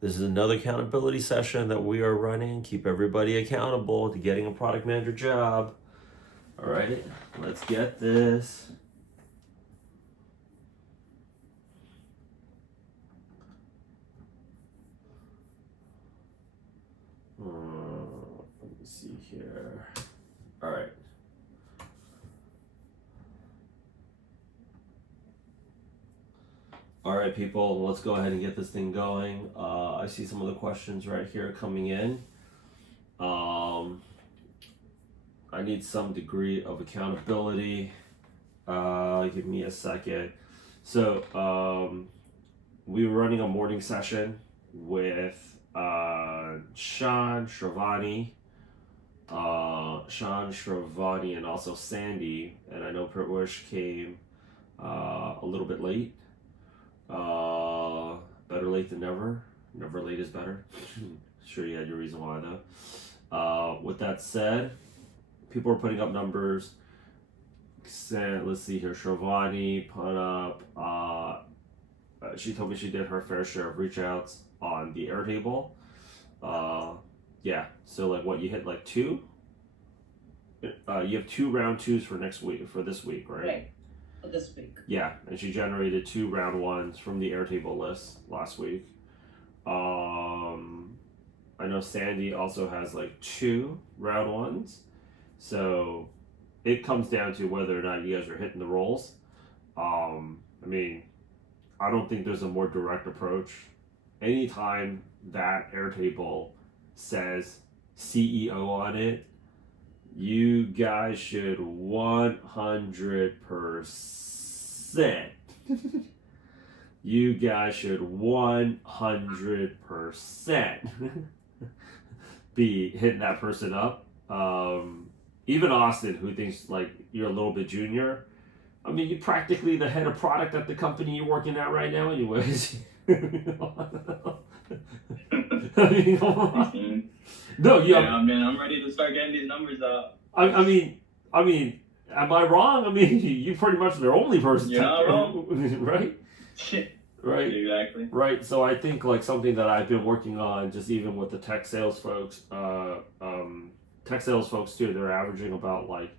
This is another accountability session that we are running. Keep everybody accountable to getting a product manager job. All right, let's get this. Let me see here. All right. All right, people, let's go ahead and get this thing going. I see some of the questions right here coming in. I need some degree of accountability. Give me a second. So, we were running a morning session with Sean Shravani, and also Sandy. And I know Pritwish came a little bit late. Better late than never. Never late is better. Sure, you had your reason why though. With that said, people are putting up numbers. Let's see here. Shravani put up. She told me she did her fair share of reach outs on the Airtable. Yeah. So like, what you hit like 2? You have 2 round 2s for next week, for this week, right? Right. For this week. Yeah, and she generated 2 round 1s from the Airtable list last week. I know Sandy also has like 2 round 1s. So it comes down to whether or not you guys are hitting the rolls. I mean, I don't think there's a more direct approach. Anytime that Airtable says CEO on it, you guys should 100%. You guys should 100% be hitting that person up. Even Austin, who thinks like you're a little bit junior, I mean, you're practically the head of product at the company you're working at right now, anyways. I mean, no, yeah, I mean, I'm ready to start getting these numbers up. I mean, am I wrong? I mean, you pretty much the only person. You're not wrong, right? Right. Exactly. Right. So I think like something that I've been working on, just even with the tech sales folks, too, they're averaging about like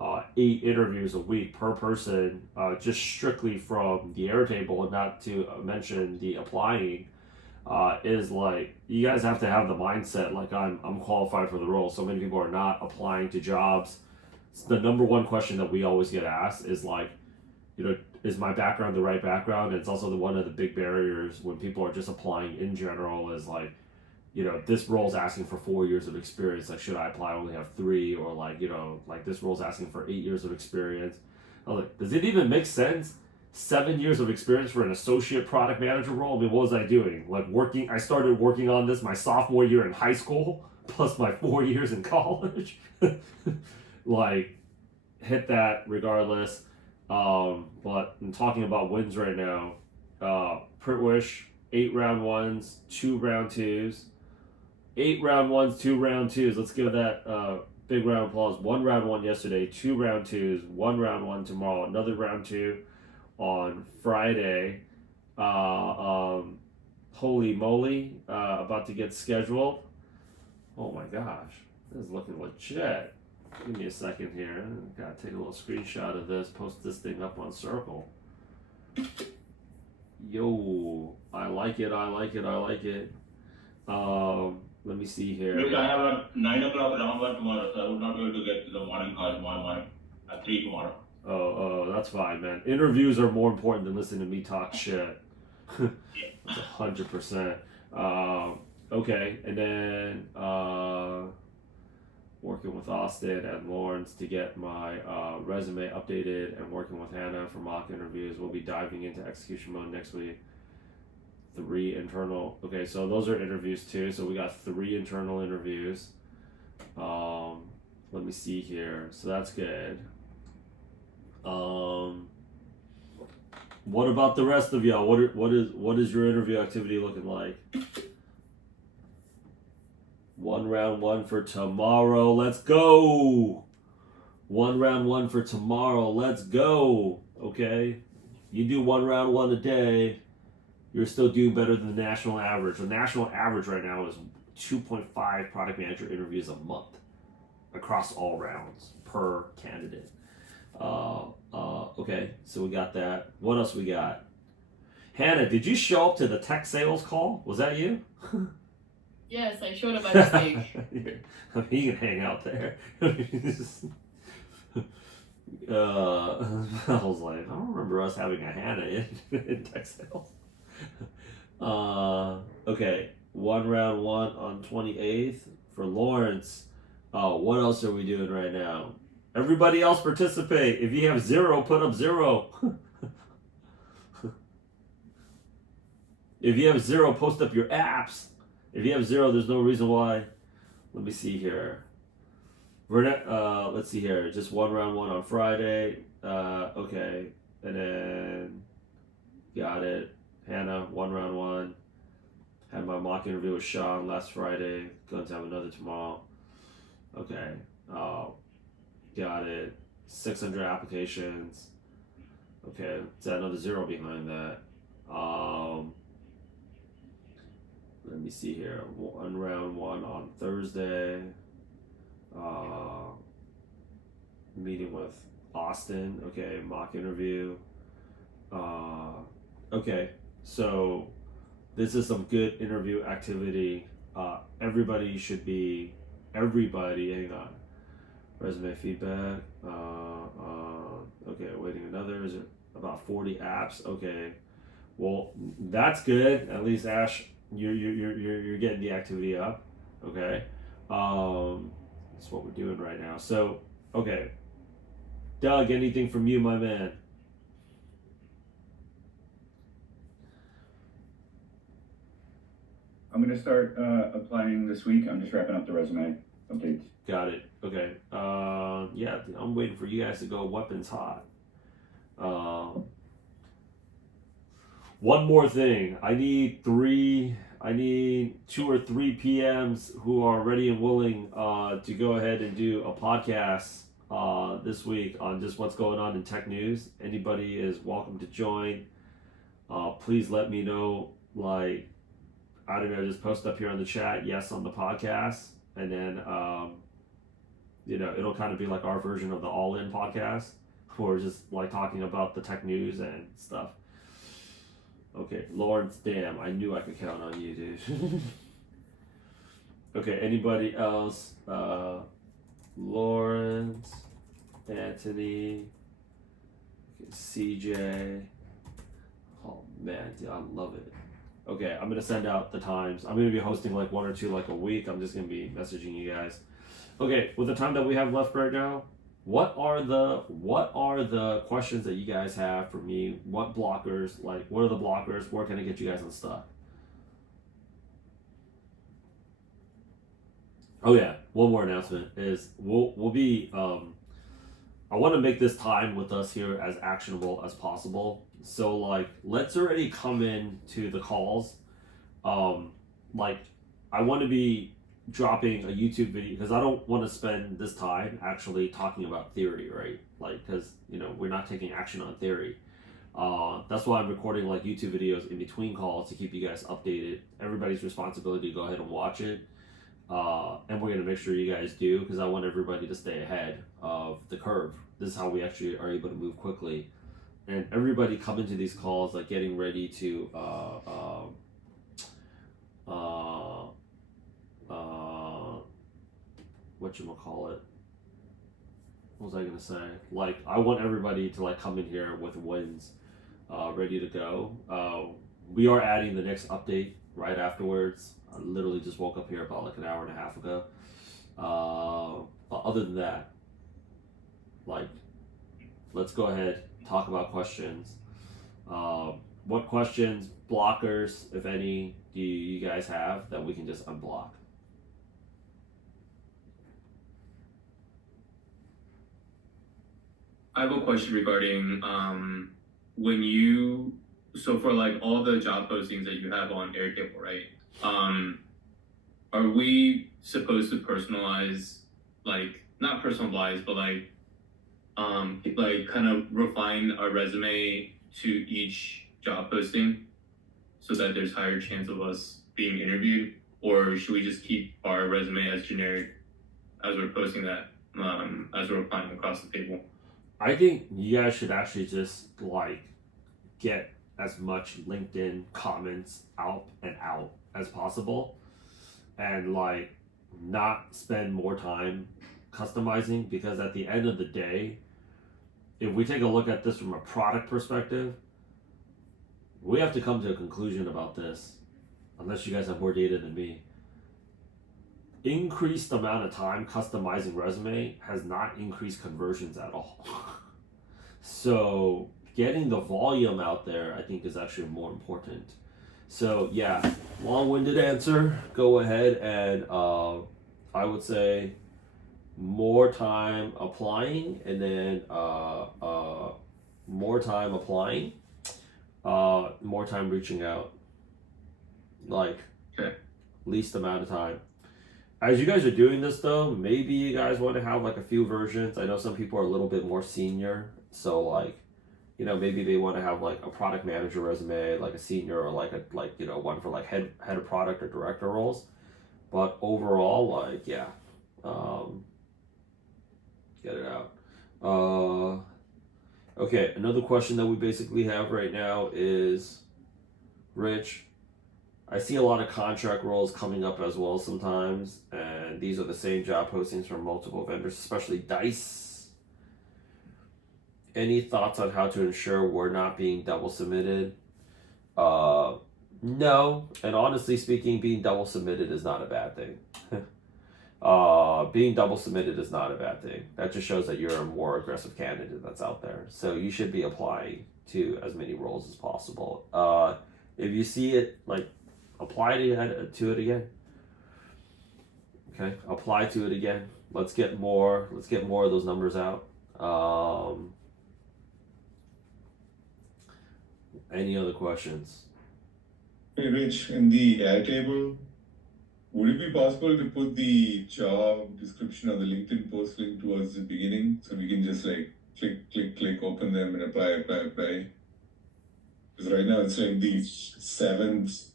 8 interviews a week per person, just strictly from the Airtable, and not to mention the applying. Is like, you guys have to have the mindset like I'm qualified for the role. So many people are not applying to jobs. It's the number one question that we always get asked is like, is my background the right background? And it's also one of the big barriers when people are just applying in general is like, this role's asking for 4 years of experience. Like, should I apply? I only have 3, or like, like this role's asking for 8 years of experience. I was like, does it even make sense? 7 years of experience for an associate product manager role? I mean, what was I doing? Like I started working on this my sophomore year in high school, plus my 4 years in college. Like, hit that regardless. But I'm talking about wins right now. Pritwish, 8 round 1s, 2 round 2s. 8 round 1s, 2 round 2s. Let's give that big round of applause. 1 round 1 yesterday, 2 round 2s, 1 round 1 tomorrow, another round 2 on Friday. Holy moly, about to get scheduled. Oh my gosh, this is looking legit. Give me a second here. Gotta take a little screenshot of this, post this thing up on Circle. Yo, I like it. Let me see here. Look, I have a 9 o'clock round 1 tomorrow, so I would not be able to get to the morning call tomorrow morning at 3 tomorrow. Oh, that's fine, man. Interviews are more important than listening to me talk shit. That's 100%. Okay, and then working with Austin and Lawrence to get my resume updated, and working with Hannah for mock interviews. We'll be diving into execution mode next week. 3 internal. Okay, so those are interviews too. So we got 3 internal interviews. Let me see here. So that's good. What about the rest of y'all? What is your interview activity looking like? 1 round 1 for tomorrow. Let's go. 1 round 1 for tomorrow. Let's go. Okay. You do 1 round 1 a day. you're still doing better than the national average. The national average right now is 2.5 product manager interviews a month across all rounds per candidate. Okay, so we got that. What else we got? Hannah, did you show up to the tech sales call? Was that you? Yes, I showed up by mistake. I mean, you can hang out there. I was like, I don't remember us having a Hannah in tech sales. Okay, round one on 28th for Lawrence. What else are we doing right now? Everybody else participate. If you have 0, put up 0. If you have 0, post up your apps. If you have 0, there's no reason why. Let me see here. Let's see here. Just round one on Friday. Okay, and then got it. Hannah, round one. Had my mock interview with Sean last Friday. Going to have another tomorrow. Okay. Got it. 600 applications. Okay, is that another 0 behind that? Let me see here. Round one on Thursday. Meeting with Austin. Okay, mock interview. Okay, so this is some good interview activity. Everybody, hang on. Resume feedback. Okay, waiting another. Is it about 40 apps? Okay, well that's good. At least Ash, you're getting the activity up. Okay, that's what we're doing right now. So okay, Doug, anything from you, my man? I'm gonna start applying this week. I'm just wrapping up the resume updates. Got it. Okay. Yeah, I'm waiting for you guys to go weapons hot. One more thing. I need 2 or 3 PMs who are ready and willing to go ahead and do a podcast this week on just what's going on in tech news. Anybody is welcome to join. Please let me know, like, I don't know, just post up here on the chat, yes, on the podcast, and then it'll kind of be like our version of the All In podcast, where we're just like talking about the tech news and stuff. Okay, Lawrence, damn, I knew I could count on you, dude. Okay, anybody else? Lawrence, Anthony, CJ. Oh man, dude, I love it. Okay, I'm gonna send out the times. I'm gonna be hosting like 1 or 2 like a week. I'm just gonna be messaging you guys. Okay, with the time that we have left right now, what are the questions that you guys have for me? What blockers? Like, what are the blockers? Where can I get you guys unstuck? Oh yeah, one more announcement is we'll be I want to make this time with us here as actionable as possible. So like, let's already come in to the calls. Like, I want to be dropping a YouTube video because I don't want to spend this time actually talking about theory, right? Like, because we're not taking action on theory. That's why I'm recording like YouTube videos in between calls to keep you guys updated. Everybody's responsibility to go ahead and watch it. And we're going to make sure you guys do, because I want everybody to stay ahead of the curve. This is how we actually are able to move quickly. And everybody come into these calls like getting ready to whatchamacallit? What was I gonna say? Like, I want everybody to like come in here with wins, ready to go. We are adding the next update right afterwards. I literally just woke up here about like an hour and a half ago. But other than that, like, let's go ahead, talk about questions. What questions, blockers, if any, do you guys have that we can just unblock? I have a question regarding so for like all the job postings that you have on Airtable, right? Are we supposed to personalize, like, not personalize, but like kind of refine our resume to each job posting? so that there's higher chance of us being interviewed, or should we just keep our resume as generic as we're posting that, as we're applying across the table? I think you guys should actually just like get as much LinkedIn comments out as possible, and like not spend more time customizing, because at the end of the day, if we take a look at this from a product perspective, we have to come to a conclusion about this, unless you guys have more data than me. Increased amount of time customizing resume has not increased conversions at all. So getting the volume out there, I think, is actually more important. So yeah, long-winded answer. Go ahead and I would say more time applying, and then more time applying, more time reaching out. Like, Okay. least amount of time. As you guys are doing this though, maybe you guys want to have like a few versions. I know some people are a little bit more senior, so like, you know, maybe they want to have like a product manager resume, like a senior, or like one for like head of product or director roles. But overall, like, yeah, get it out. Okay, another question that we basically have right now is, Rich, I see a lot of contract roles coming up as well sometimes, and these are the same job postings from multiple vendors, especially Dice. Any thoughts on how to ensure we're not being double submitted? No, and honestly speaking, being double submitted is not a bad thing. Being double submitted is not a bad thing. That just shows that you're a more aggressive candidate that's out there. So you should be applying to as many roles as possible. If you see it, like, apply to it again. Okay, apply to it again. Let's get more of those numbers out. Any other questions? Hey Rich, in the Airtable, would it be possible to put the job description or the LinkedIn post link towards the beginning, so we can just like click, open them and apply? Because right now it's like the 7th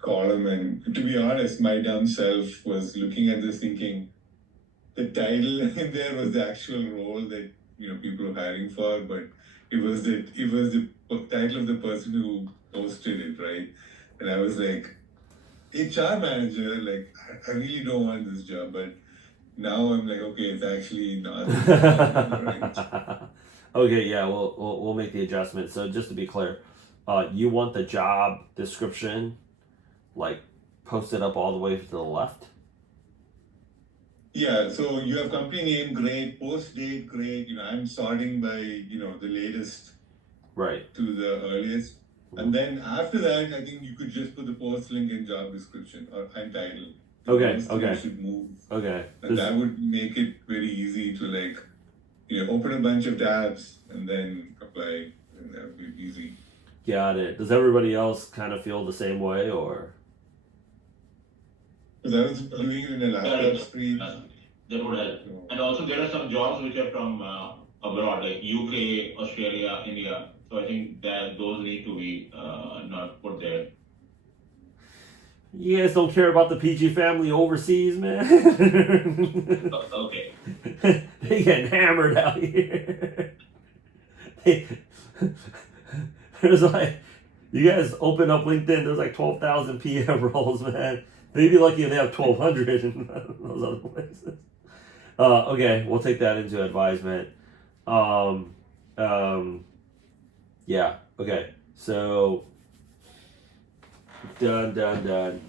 column, and to be honest, my dumb self was looking at this thinking the title in there was the actual role that people are hiring for, but it was the title of the person who posted it, right? And I was like, HR manager, like, I really don't want this job, but now I'm like, okay, it's actually not this job, right? Okay, yeah, we'll make the adjustment. So just to be clear, you want the job description like posted up all the way to the left? Yeah, so you have company name, great, post date, great. I'm sorting by the latest Right to the earliest. And then after that, I think you could just put the post link and job description and title. Okay. Should move. Okay. And that would make it very easy to open a bunch of tabs and then apply, and that would be easy. Got it. Does everybody else kind of feel the same way, or? Because I was doing it in a laptop screen. That would help. And also there are some jobs which are from abroad, like UK, Australia, India. So I think that those need to be not put there. You guys don't care about the PG family overseas, man? Okay. They getting hammered out here. There's like, you guys open up LinkedIn, there's like 12,000 PM roles, man. They'd be lucky if they have 1,200 in those other places. Okay, we'll take that into advisement. Yeah, okay. So, done.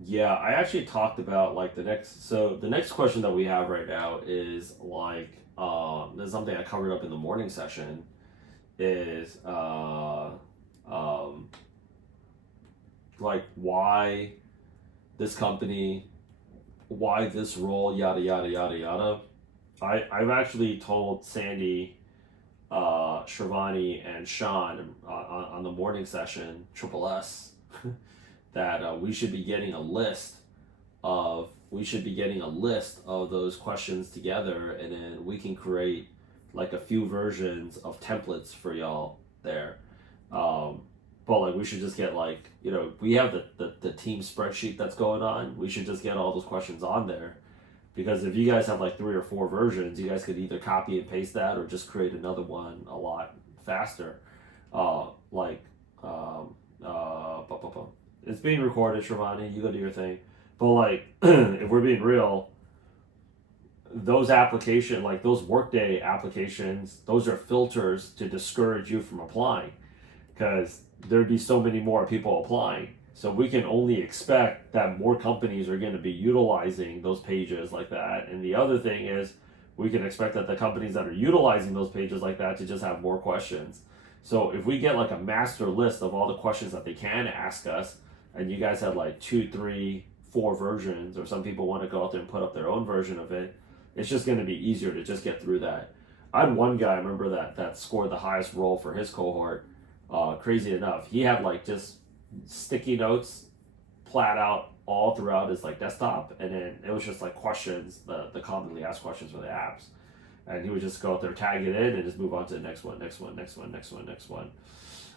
Yeah, I actually talked about like the next question that we have right now is like, there's something I covered up in the morning session, is like why this company, why this role, yada yada yada yada. I've actually told Sandy, Shravani, and Sean on the morning session, Triple S, that we should be getting a list of we should be getting a list of those questions together, and then we can create like a few versions of templates for y'all there. But like we should just get like, you know, we have the team spreadsheet that's going on. We should just get all those questions on there, because if you guys have like 3 or 4 versions, you guys could either copy and paste that or just create another one a lot faster. Like it's being recorded, Shravani. You go do your thing. But like, if we're being real, those application, like those Workday applications, those are filters to discourage you from applying, because there'd be so many more people applying. So we can only expect that more companies are going to be utilizing those pages like that. And the other thing is, we can expect that the companies that are utilizing those pages like that to just have more questions. So if we get like a master list of all the questions that they can ask us, and you guys have like 2, 3, 4 versions, or some people want to go out there and put up their own version of it, it's just going to be easier to just get through that. I had one guy, I remember that scored the highest roll for his cohort. Crazy enough, he had like just sticky notes plat out all throughout his like desktop, and then it was just like questions, the commonly asked questions for the apps, and he would just go out there, tag it in, and just move on to the next one.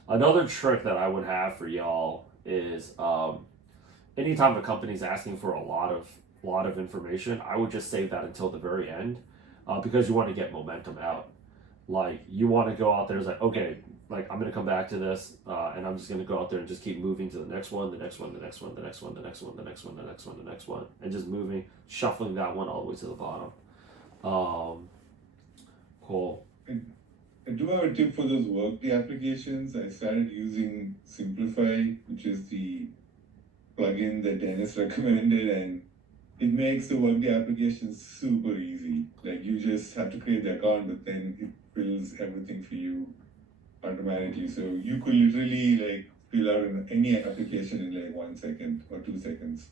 Another trick that I would have for y'all is anytime a company's asking for a lot of information, I would just save that until the very end, because you want to get momentum out. Like you want to go out there, it's like, okay, like I'm gonna come back to this, and I'm just gonna go out there and just keep moving to the next one, and just moving, shuffling that one all the way to the bottom. Cool. I do have a tip for those Workday applications. I started using Simplify, which is the plugin that Dennis recommended, and it makes the Workday application super easy. Like you just have to create the account, but then it fills everything for you automatically. So you could literally like fill out any application in like 1 second or 2 seconds.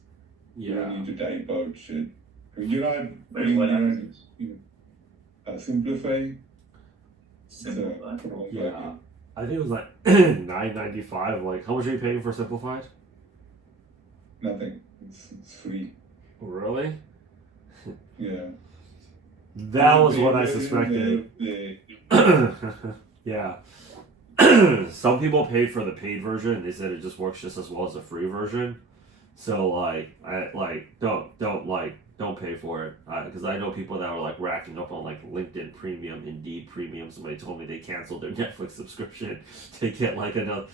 You don't need to type out shit. You're not Simplify. Simplify. Yeah, I think it was like $9.95. Like, how much are you paying for Simplified? Nothing. It's free. Really? Yeah. That was what I suspected. Yeah. Some people paid for the paid version, and they said it just works just as well as the free version. So don't pay for it, because I know people that were like racking up on like LinkedIn Premium, Indeed Premium. Somebody told me they canceled their Netflix subscription to get like another.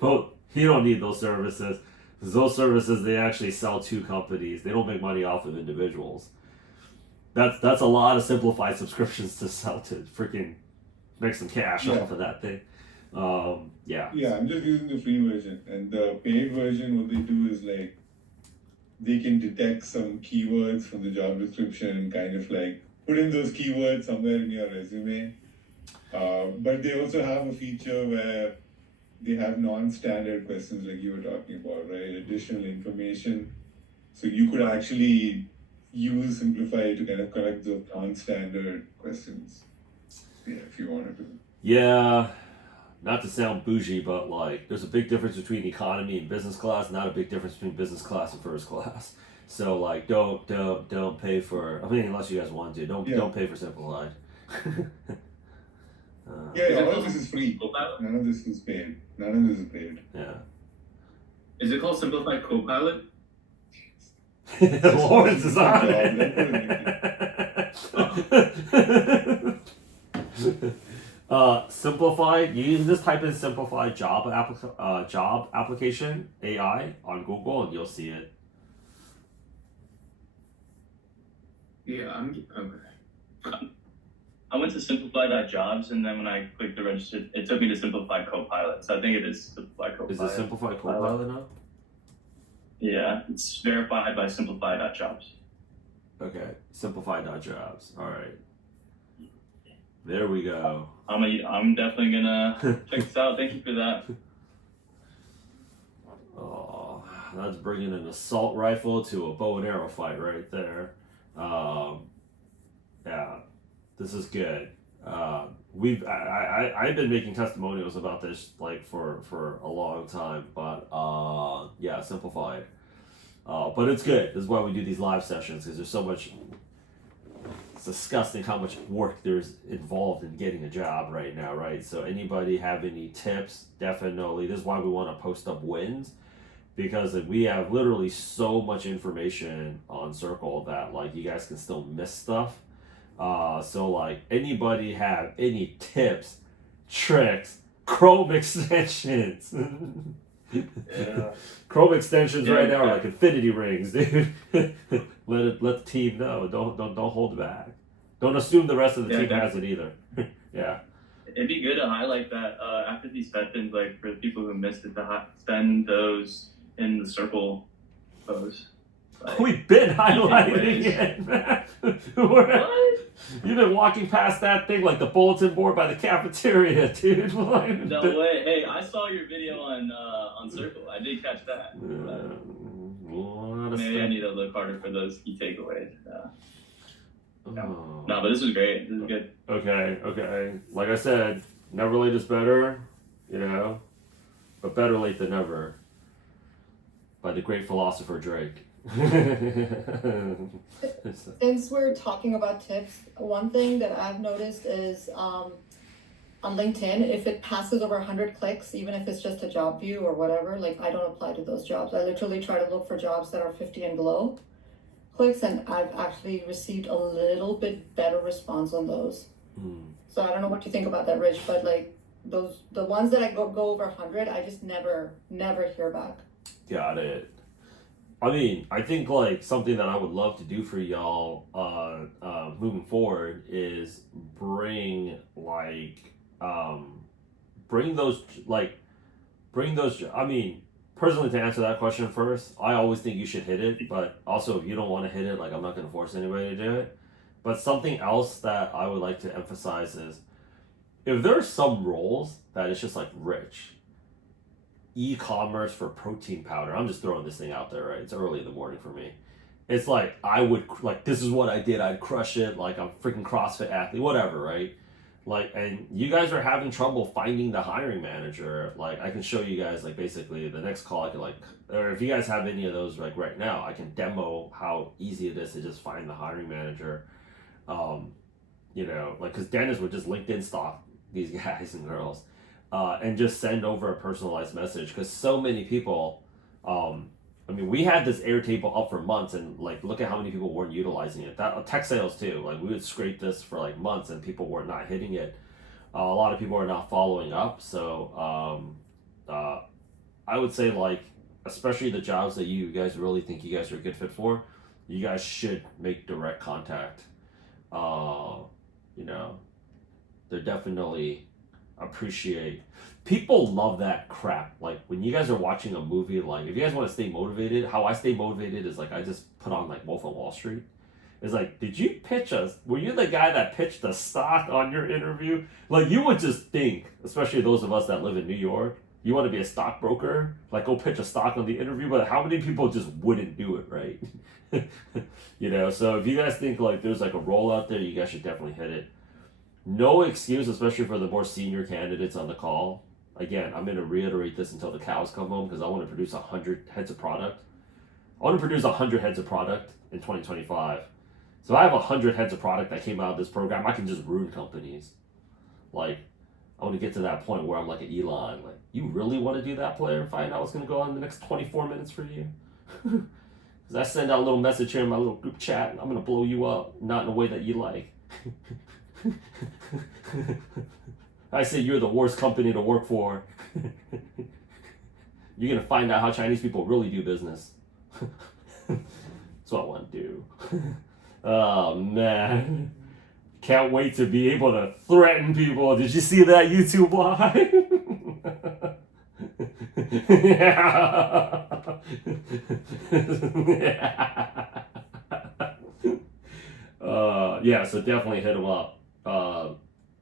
Well, you don't need those services. Those services, they actually sell to companies. They don't make money off of individuals. That's a lot of simplified subscriptions to sell to freaking make some cash off of that thing. Yeah. Yeah, I'm just using the free version, and the paid version, what they do is like they can detect some keywords from the job description and kind of like put in those keywords somewhere in your resume. But they also have a feature where they have non-standard questions like you were talking about, right? Additional information. So you could actually use Simplify to kind of collect those non-standard questions. Yeah, if you wanted to. Yeah. Not to sound bougie, but like there's a big difference between economy and business class, not a big difference between business class and first class. So like don't pay for, I mean, unless you guys want to, don't pay for Simplified. All of this is free. None of this is paid. Yeah. Is it called Simplified Copilot? Lawrence is on it. Simplified. You can just type in simplified job application AI on Google, and you'll see it. Yeah, I'm okay. I went to simplify.jobs, and then when I clicked the register, it took me to Simplify Copilot. So I think it is Simplify Copilot. Is it Simplify Copilot now? Yeah, it's verified by simplify.jobs. Okay, simplify.jobs. All right. There we go. I'm definitely gonna check this out. Thank you for that. Oh, that's bringing an assault rifle to a bow and arrow fight right there. Yeah, this is good. I've been making testimonials about this like for a long time, but yeah, Simplified. But it's good. This is why we do these live sessions, because there's so much. It's disgusting how much work there's involved in getting a job right now, right? So anybody have any tips? Definitely. This is why we want to post up wins, because we have literally so much information on Circle that like you guys can still miss stuff. So like anybody have any tips, tricks, Chrome extensions? Yeah. Chrome extensions Yeah, right now are yeah. like infinity rings, dude. let the team know. Don't hold back. Don't assume the rest of the Yeah, team has it either. Yeah. It'd be good to highlight that after these sessions, like for the people who missed it, to send those in the Circle post. Like, We've been highlighting ways. it, man. what? You've been walking past that thing like the bulletin board by the cafeteria, dude. Like, No way. Hey, I saw your video on Circle. I did catch that. Maybe I need to look harder for those key takeaways. Oh. No, but this is great. This is good. Okay. Like I said, never late is better, but better late than never. By the great philosopher Drake. Since we're talking about tips, one thing that I've noticed is on LinkedIn, if it passes over 100 clicks, even if it's just a job view or whatever, like I don't apply to those jobs. I literally try to look for jobs that are 50 and below clicks, and I've actually received a little bit better response on those. So I don't know what you think about that, Rich, but like the ones that I go over 100, I just never hear back. Got it. I mean, I think like something that I would love to do for y'all moving forward is bring those. I mean, personally, to answer that question first, I always think you should hit it, but also if you don't want to hit it, like I'm not going to force anybody to do it. But something else that I would like to emphasize is if there's some roles that it's just like Rich, e-commerce for protein powder. I'm just throwing this thing out there, right? It's early in the morning for me. It's like I would like this is what I did. I'd crush it. Like I'm freaking CrossFit athlete, whatever, right? Like, and you guys are having trouble finding the hiring manager. Like, I can show you guys like basically the next call. I can like, or if you guys have any of those like right now, I can demo how easy it is to just find the hiring manager. Like because Dennis would just LinkedIn stalk these guys and girls. And just send over a personalized message because so many people, we had this Airtable up for months and like look at how many people weren't utilizing it. That tech sales too, like we would scrape this for like months and people were not hitting it. A lot of people are not following up. So I would say like, especially the jobs that you guys really think you guys are a good fit for, you guys should make direct contact. They're definitely appreciate. People love that crap. Like when you guys are watching a movie, like if you guys want to stay motivated, how I stay motivated is like I just put on like Wolf of Wall Street. It's like, did you pitch us? Were you the guy that pitched the stock on your interview? Like you would just think, especially those of us that live in New York, you want to be a stockbroker, like go pitch a stock on the interview, but how many people just wouldn't do it, right? So if you guys think like there's like a role out there, you guys should definitely hit it. No excuse, especially for the more senior candidates on the call. Again, I'm going to reiterate this until the cows come home because I want to produce 100 heads of product. I want to produce 100 heads of product in 2025. So I have 100 heads of product that came out of this program. I can just ruin companies. Like, I want to get to that point where I'm like an Elon. Like, you really want to do that, player? Find out what's going to go on in the next 24 minutes for you? Because I send out a little message here in my little group chat, and I'm going to blow you up, not in a way that you like. I say you're the worst company to work for. You're going to find out how Chinese people really do business. That's what I want to do. Oh, man. Can't wait to be able to threaten people. Did you see that YouTube live? Yeah, so definitely hit them up.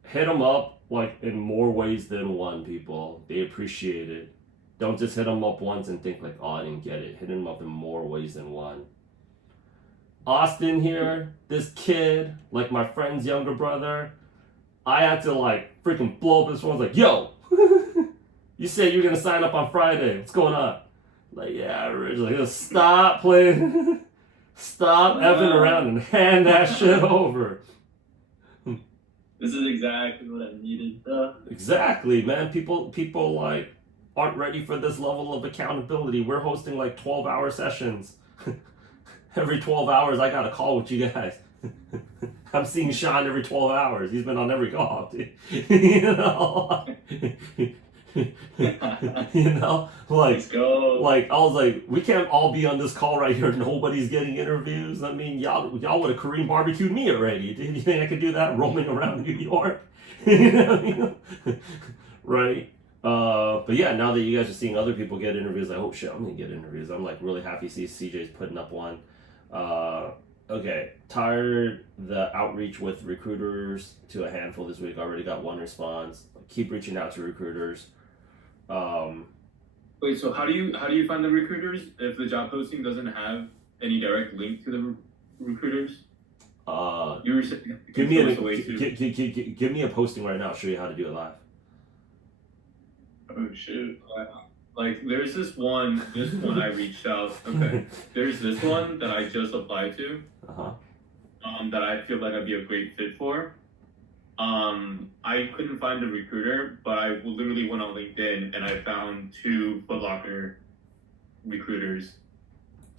Hit them up like in more ways than one, people. They appreciate it. Don't just hit them up once and think like, oh, I didn't get it. Hit them up in more ways than one. Austin here, this kid, like my friend's younger brother, I had to like freaking blow up his phone. I was like, yo, you said you're gonna sign up on Friday. What's going on? Like, yeah, originally, just stop playing, stop effing around and hand that shit over. This is exactly what I needed. Exactly, man. People like aren't ready for this level of accountability. We're hosting like 12-hour sessions. Every 12 hours, I got a call with you guys. I'm seeing Sean every 12 hours. He's been on every call, dude. You know, you know, Let's go. like I was like, we can't all be on this call right here. Nobody's getting interviews. I mean, y'all would have Korean barbecued me already. Do you think I could do that roaming around New York? You know what I mean? Right? But yeah, now that you guys are seeing other people get interviews, like, oh shit, I'm gonna get interviews. I'm like really happy to see CJ's putting up one. Okay, tired the outreach with recruiters to a handful this week. Already got one response. Keep reaching out to recruiters. Wait, so how do you find the recruiters if the job posting doesn't have any direct link to the recruiters? You were saying give me a posting right now. I'll show you how to do it live. Oh shoot. Like there's this one I reached out. Okay, there's this one that I just applied to. That I feel like I'd be a great fit for. I couldn't find a recruiter, but I literally went on LinkedIn and I found 2 Foot Locker recruiters.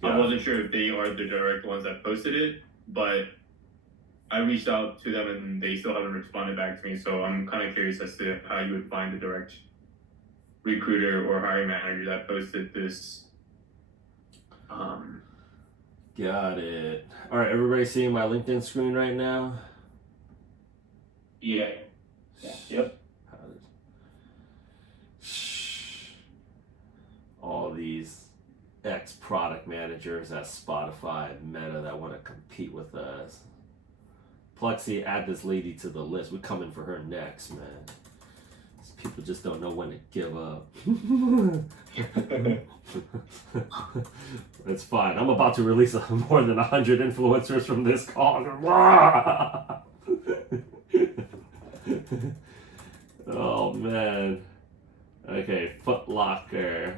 Yeah. I wasn't sure if they are the direct ones that posted it, but I reached out to them and they still haven't responded back to me. So I'm kind of curious as to how you would find the direct recruiter or hiring manager that posted this. Got it. All right, everybody seeing my LinkedIn screen right now? Yeah. Yep. All these ex-product managers at Spotify and Meta that want to compete with us. Plexi, add this lady to the list. We're coming for her next, man. These people just don't know when to give up. It's fine. I'm about to release more than 100 influencers from this call. Oh man. Okay, Foot Locker.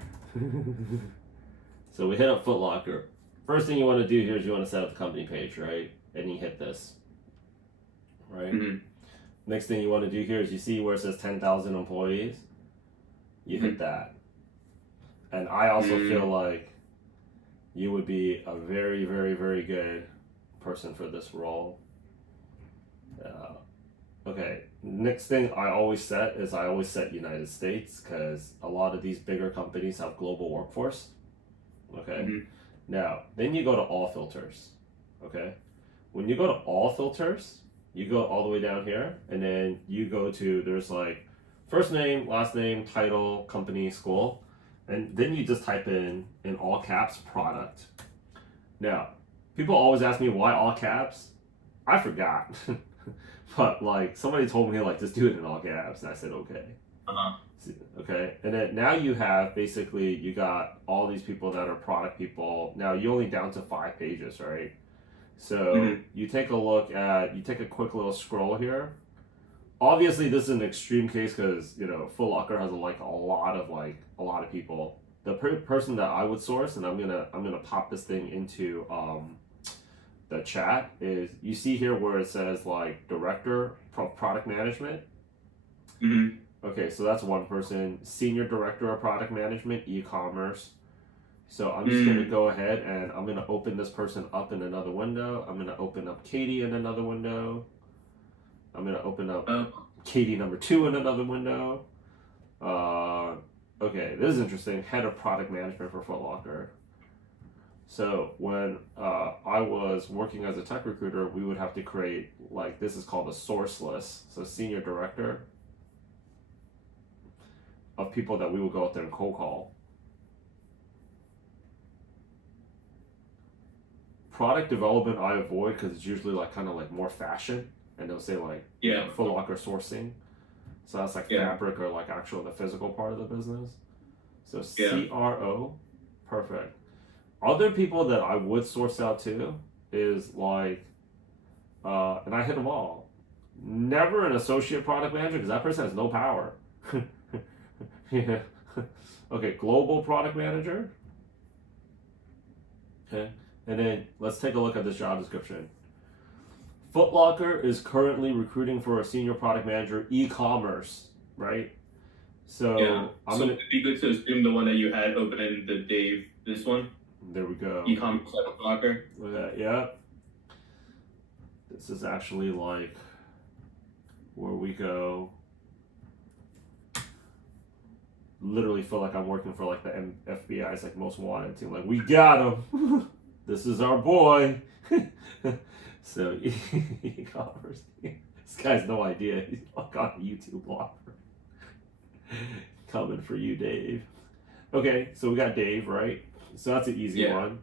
So we hit up Foot Locker. First thing you want to do here is you want to set up the company page, right? And you hit this. Right? Mm-hmm. Next thing you want to do here is you see where it says 10,000 employees. You hit that. And I also feel like you would be a very, very, very good person for this role. Okay, next thing I always set United States because a lot of these bigger companies have global workforce. Okay, now then you go to all filters. Okay, when you go to all filters, you go all the way down here and then you go to, there's like first name, last name, title, company, school, and then you just type in all caps product. Now, people always ask me why all caps. I forgot. But like somebody told me like just do it in all caps, and I said okay. Okay, and then now you have basically you got all these people that are product people. Now you only down to 5 pages, right? So you take a quick little scroll here. Obviously, this is an extreme case because Foot Locker has a lot of people. The person that I would source, and I'm gonna pop this thing into the chat, is you see here where it says like director of product management. Okay, so that's one person. Senior director of product management, e-commerce. So I'm just gonna go ahead and I'm gonna open this person up in another window. I'm gonna open up Katie in another window. I'm gonna open up Katie number 2 in another window. Okay, this is interesting. Head of product management for Foot Locker. So when I was working as a tech recruiter, we would have to create this is called a source list. So senior director of people that we would go out there and cold call. Product development I avoid because it's usually more fashion, and they'll say Foot Locker sourcing. So that's fabric or actual the physical part of the business. So CRO, perfect. Other people that I would source out to is and I hit them all. Never an associate product manager because that person has no power. Yeah. Okay, global product manager. Okay, and then let's take a look at this job description. Foot Locker is currently recruiting for a senior product manager e-commerce, right? So Yeah. I'm So gonna. it'd be good to assume the one that you had open in the Dave. This one, There we go. e-commerce Foot Locker. Yeah. This is actually like where we go. Literally feel like I'm working for like the FBI's like most wanted team. Like, we got him. This is our boy. So e-commerce. This guy's no idea. He's like on a YouTube blogger. Coming for you, Dave. Okay, so we got Dave, right? So that's an easy one.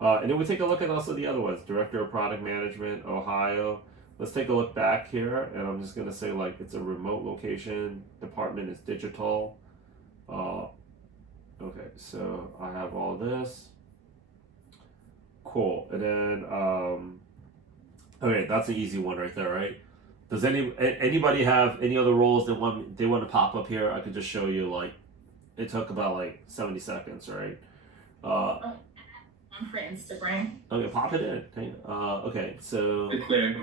And then we take a look at also the other ones. Director of Product Management, Ohio. Let's take a look back here, and I'm just gonna say like it's a remote location. Department is digital. Okay, so I have all this. Cool, and then okay, that's an easy one right there, right? Does anybody have any other roles that want to pop up here? I could just show you. Like, it took about like 70 seconds, right? One for Instagram. Okay, pop it in. Okay, so It's there.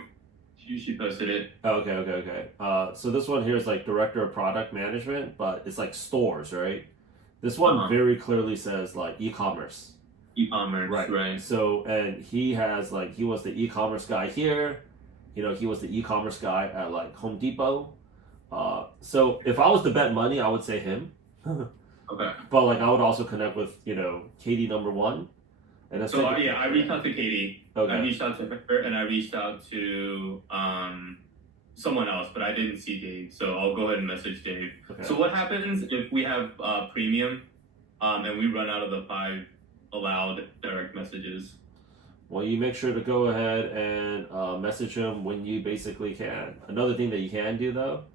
She posted it. okay. So this one here is like Director of Product Management, but it's like stores, right? This one very clearly says like e-commerce. E-commerce, right. So, and he has like, he was the e-commerce guy here. You know, he was the e-commerce guy at like Home Depot. So if I was to bet money, I would say him. Okay. But like, I would also connect with, you know, Katie number one. And that's So I reached out to Katie. Okay. I reached out to her, and I reached out to someone else, but I didn't see Dave. So I'll go ahead and message Dave. Okay. So what happens if we have premium, and we run out of the 5 allowed direct messages? Well, you make sure to go ahead and message him when you basically can. Another thing that you can do though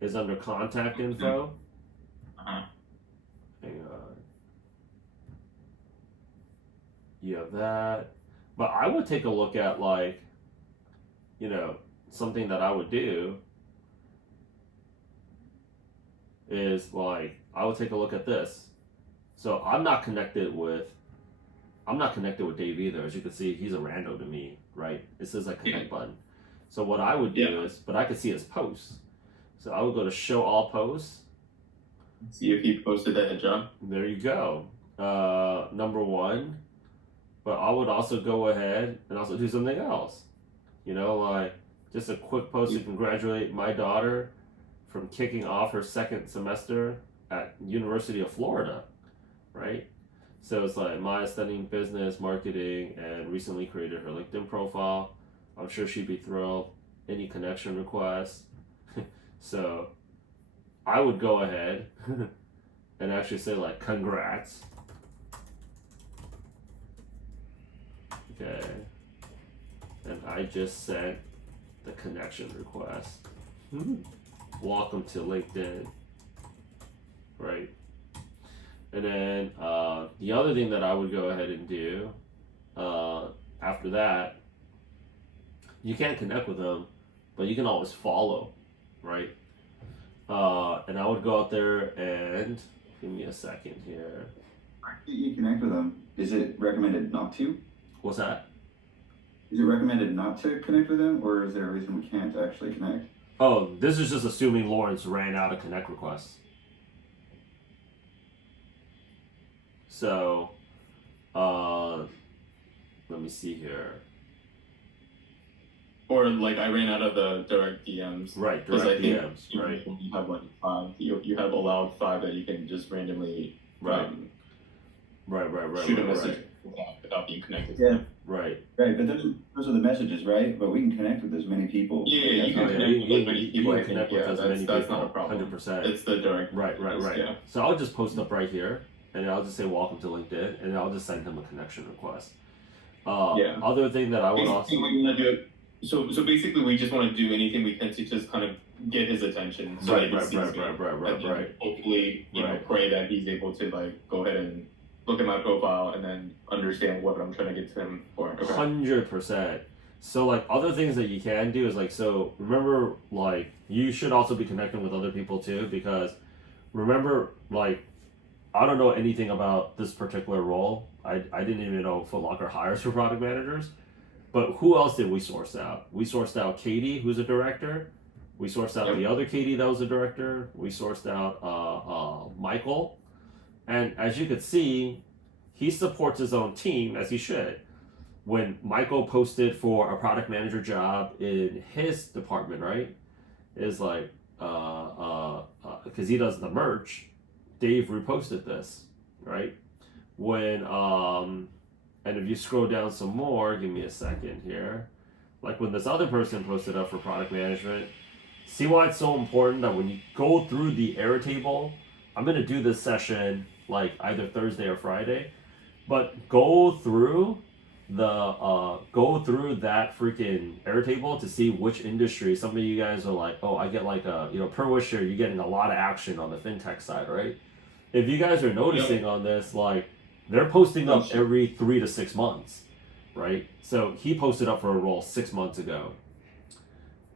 is under contact info. Uh-huh. Hang on. You have that. But I would take a look at like, you know, something that I would do is like, I would take a look at this. So I'm not connected with Dave either. As you can see, he's a rando to me, right? It says like connect button. So what I would do is, but I could see his posts. So I would go to show all posts. See if he posted that job. There you go. Number one. But I would also go ahead and also do something else. You know, like just a quick post to congratulate my daughter from kicking off her second semester at University of Florida, right? So it's like Maya studying business, marketing, and recently created her LinkedIn profile. I'm sure she'd be thrilled. Any connection requests. So I would go ahead and actually say like congrats. Okay. And I just sent the connection request. Welcome to LinkedIn. Right. And then the other thing that I would go ahead and do after that, you can't connect with them, but you can always follow, right? And I would go out there and give me a second here. You connect with them. Is it recommended not to? What's that? Is it recommended not to connect with them, or is there a reason we can't actually connect? Oh, this is just assuming Lawrence ran out of connect requests. So, let me see here. Or like I ran out of the direct DMs. Right, 'Cause direct I think DMs, right. You have like 5. You have allowed 5 that you can just randomly Right. shoot a message without being connected. Yeah. Right. Right, but those are the messages, right? But we can connect with as many people. Yeah, you can Oh, yeah, connect with as many you people. can I think, connect with yeah, as many that's people. not a problem. 100%. It's the direct. Right. Yeah. So I'll just post up right here, and I'll just say welcome to LinkedIn, and I'll just send him a connection request. Other thing that I would also. Basically, we want to do it. So basically, we just want to do anything we can to just kind of get his attention. So Right. that he sees me. And hopefully, you know, pray that he's able to like go ahead and look at my profile and then understand what I'm trying to get to him for. 100%. So like other things that you can do is like, so remember, like you should also be connecting with other people too, because remember, like I don't know anything about this particular role. I didn't even know Foot Locker hires for product managers. But who else did we source out? We sourced out Katie, who's a director. We sourced out the other Katie that was a director. We sourced out Michael. And as you could see, he supports his own team, as he should. When Michael posted for a product manager job in his department, right, is like, because he does the merch, Dave reposted this, right? When, and if you scroll down some more, give me a second here. Like when this other person posted up for product management, see why it's so important that when you go through the error table, I'm going to do this session like either Thursday or Friday, but go through that freaking error table to see which industry. Some of you guys are like, oh, I get like a, per wisher, you're getting a lot of action on the fintech side, right? If you guys are noticing on this, like they're posting up every 3 to 6 months, right? So he posted up for a role 6 months ago.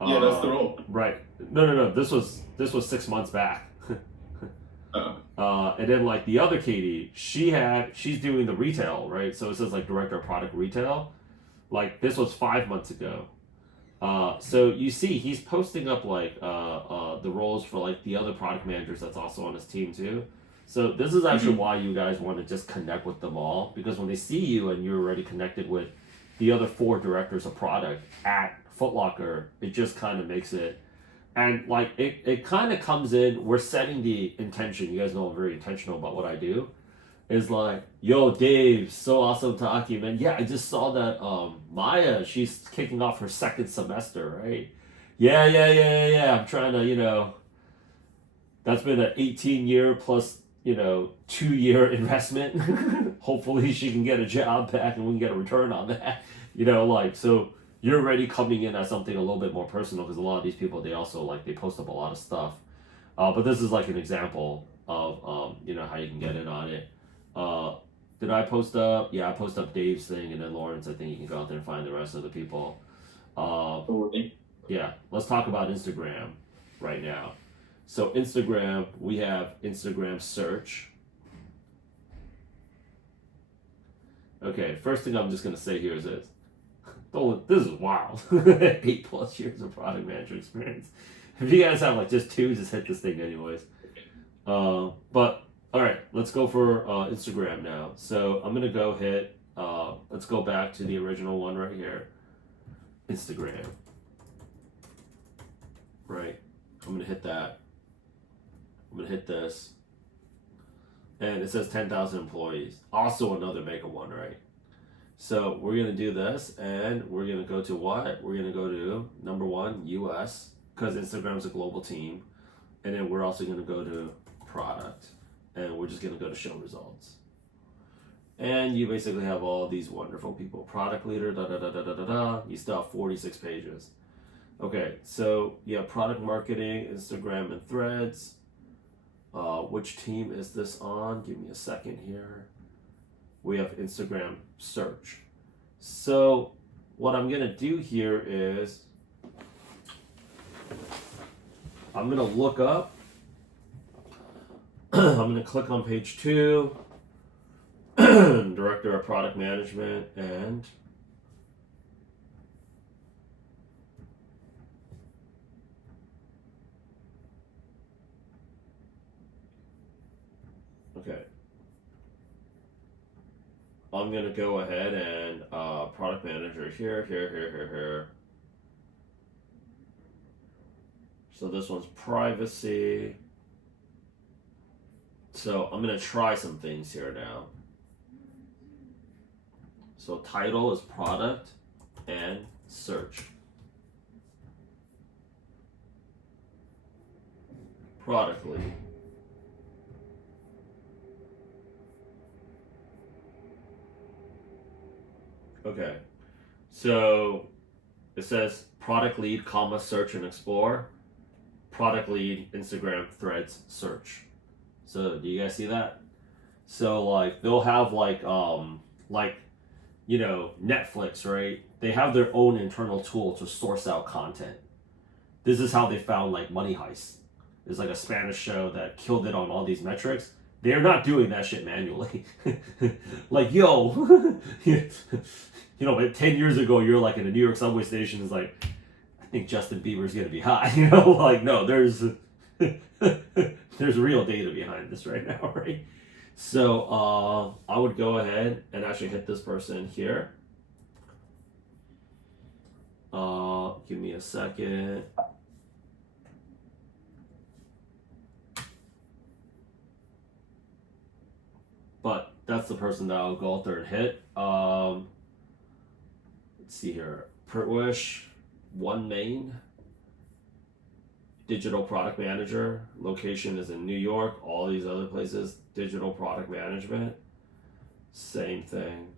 Yeah, that's the role. Right. No. This was 6 months back. And then like the other Katie, she's doing the retail, right? So it says like director of product retail. Like this was 5 months ago. So you see he's posting up like the roles for like the other product managers that's also on his team too. So this is actually why you guys want to just connect with them all, because when they see you and you're already connected with the other 4 directors of product at Foot Locker, it just kind of makes it. And like it kind of comes in, we're setting the intention. You guys know I'm very intentional about what I do. Is like, yo, Dave, so awesome talking, man. Yeah, I just saw that Maya, she's kicking off her 2nd semester, right? Yeah. I'm trying to, that's been an 18-year plus, 2-year investment. Hopefully she can get a job back and we can get a return on that. So you're already coming in as something a little bit more personal, because a lot of these people, they also they post up a lot of stuff. But this is like an example of how you can get in on it. Did I post up? Yeah, I posted up Dave's thing, and then Lawrence, I think you can go out there and find the rest of the people. Yeah, let's talk about Instagram right now. So Instagram, we have Instagram search. Okay, first thing I'm just gonna say here is this. This is wild. 8+ years of product manager experience. If you guys have like just 2, just hit this thing anyways. But all right, let's go for Instagram now. So I'm gonna go hit. Let's go back to the original one right here. Instagram. Right. I'm gonna hit that. I'm gonna hit this. And it says 10,000 employees. Also another mega one, right? So we're gonna do this, and we're gonna go to what? We're gonna go to number 1, US, because Instagram's a global team. And then we're also gonna go to product, and we're just gonna go to show results. And you basically have all these wonderful people. Product leader, You still have 46 pages. Okay, so yeah, product marketing, Instagram and Threads. Which team is this on? Give me a second here. We have Instagram search. So what I'm gonna do here is I'm gonna look up. I'm gonna click on page 2, Director of Product Management, and okay. I'm gonna go ahead and product manager here. So this one's privacy. So I'm gonna try some things here now. So title is product and search. Product lead. Okay, so it says product lead, search and explore. Product lead, Instagram, Threads, search. So do you guys see that? So like they'll have like Netflix, right? They have their own internal tool to source out content. This is how they found like Money Heist. It's like a Spanish show that killed it on all these metrics. They're not doing that shit manually. Like, yo, you know, but 10 years ago, you're like in a New York subway station, is like, I think Justin Bieber's gonna be hot. You know, like, no, there's real data behind this right now, right? So I would go ahead and actually hit this person here. Give me a second. But that's the person that I'll go out there and hit. Let's see here. Pritwish, One Main, digital product manager. Location is in New York. All these other places, digital product management. Same thing.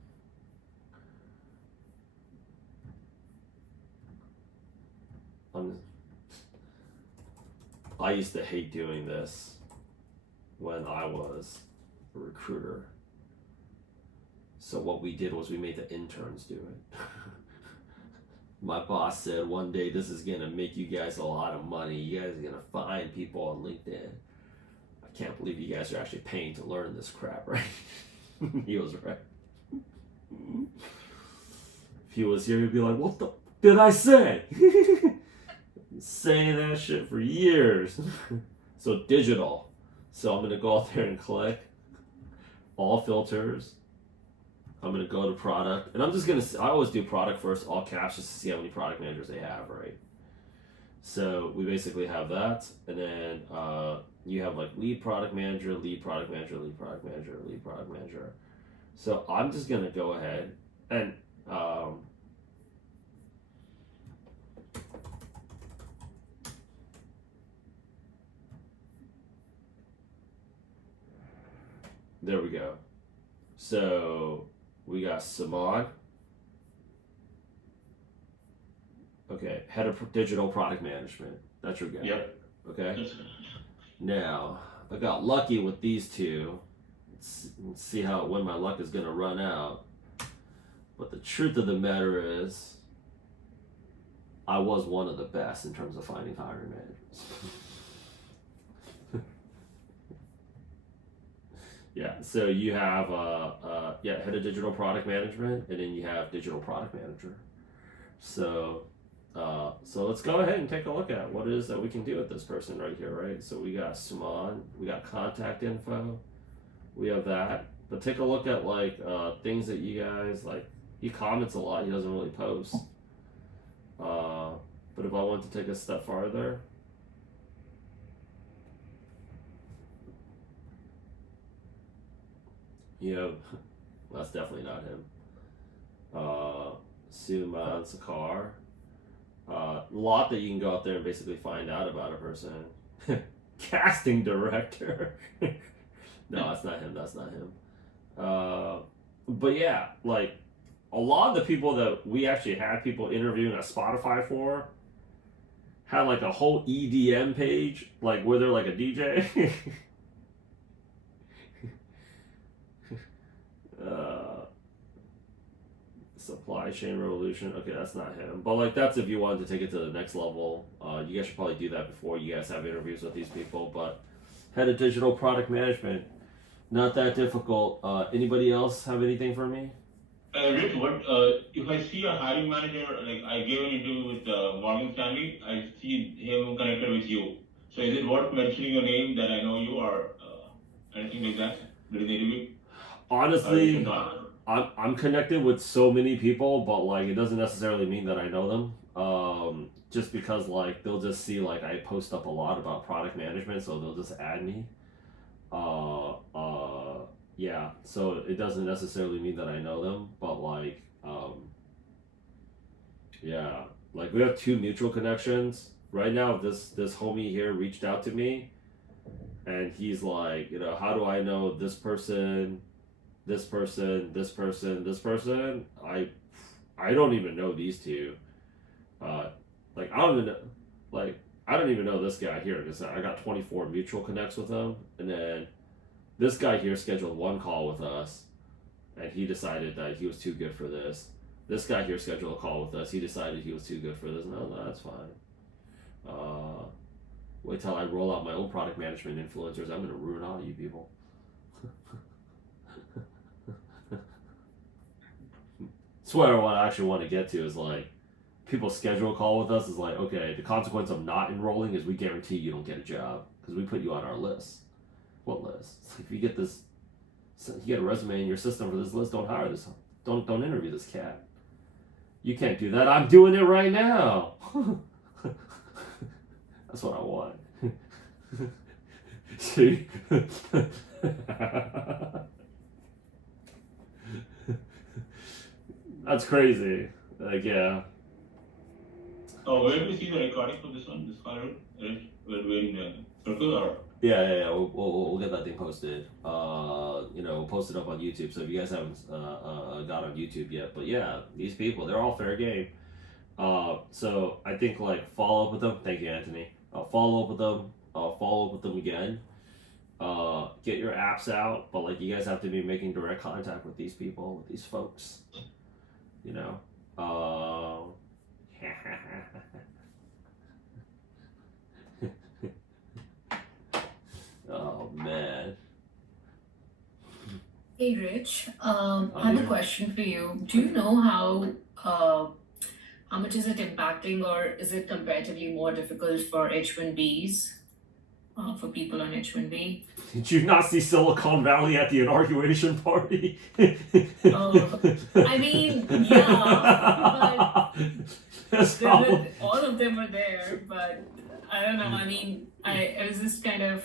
I used to hate doing this when I was a recruiter. So what we did was we made the interns do it. My boss said one day, this is gonna make you guys a lot of money. You guys are gonna find people on LinkedIn. I can't believe you guys are actually paying to learn this crap, right? He was right. If he was here, he'd be like, what the did I say? Saying that shit for years. So digital. So I'm gonna go out there and click all filters. I'm gonna go to product, and I'm just gonna. I always do product first, all caps, just to see how many product managers they have, right? So we basically have that, and then you have like lead product manager, lead product manager, lead product manager, lead product manager. So I'm just gonna go ahead and there we go. So we got Samad. Okay, head of digital product management. That's your guy. Yep. Okay. Now I got lucky with these two. Let's see how when my luck is gonna run out. But the truth of the matter is, I was one of the best in terms of finding hiring managers. Yeah, so you have head of digital product management, and then you have digital product manager. So let's go ahead and take a look at what it is that we can do with this person right here, right? So we got Suman, we got contact info, we have that. But take a look at like things that you guys like. He comments a lot. He doesn't really post. But if I want to take a step farther. You know, that's definitely not him. Suman Sakar. A lot that you can go out there and basically find out about a person. Casting director. No, that's not him. That's not him. But yeah, like a lot of the people that we actually had people interviewing at Spotify for had like a whole EDM page, like where they're like a DJ. Supply chain revolution. Okay, that's not him. But like that's if you wanted to take it to the next level. You guys should probably do that before you guys have interviews with these people. But head of digital product management, not that difficult. Anybody else have anything for me? Rich, what if I see a hiring manager, like I gave an interview with Morgan Stanley, I see him connected with you. So is it worth mentioning your name that I know you or anything like that during the interview? Honestly, I'm connected with so many people, but like it doesn't necessarily mean that I know them. Just because like they'll just see like I post up a lot about product management, so they'll just add me. Yeah, so it doesn't necessarily mean that I know them, but like yeah, like we have 2 mutual connections right now. This homie here reached out to me, and he's like, you know, how do I know this person? This person, this person, this person. I don't even know these 2. Like I don't even know this guy here because I got 24 mutual connects with him, and then this guy here scheduled 1 call with us, and he decided that he was too good for this. This guy here scheduled a call with us. He decided he was too good for this. No, that's fine. Wait till I roll out my own product management influencers. I'm gonna ruin all you people. That's what I actually want to get to is like people schedule a call with us is like, okay, the consequence of not enrolling is we guarantee you don't get a job because we put you on our list. What list? It's like if you get this, you get a resume in your system for this list, don't hire this, don't interview this cat. You can't do that. I'm doing it right now. That's what I want. See? That's crazy. Like, yeah. Oh, where do we see the recording for this one? This color? We're doing circle or? Yeah. We'll get that thing posted. We'll post it up on YouTube. So if you guys haven't got on YouTube yet, but yeah, these people, they're all fair game. So I think like follow up with them. Thank you, Anthony. Follow up with them. Follow up with them again. Get your apps out, but like you guys have to be making direct contact with these people, with these folks. You know. Oh man. Hey Rich, I have a question for you. Do you know how much is it impacting, or is it comparatively more difficult for H1Bs, for people on H1B? Did you not see Silicon Valley at the inauguration party? Oh, I mean, yeah, but all of them were there, but I don't know. I mean, I was just kind of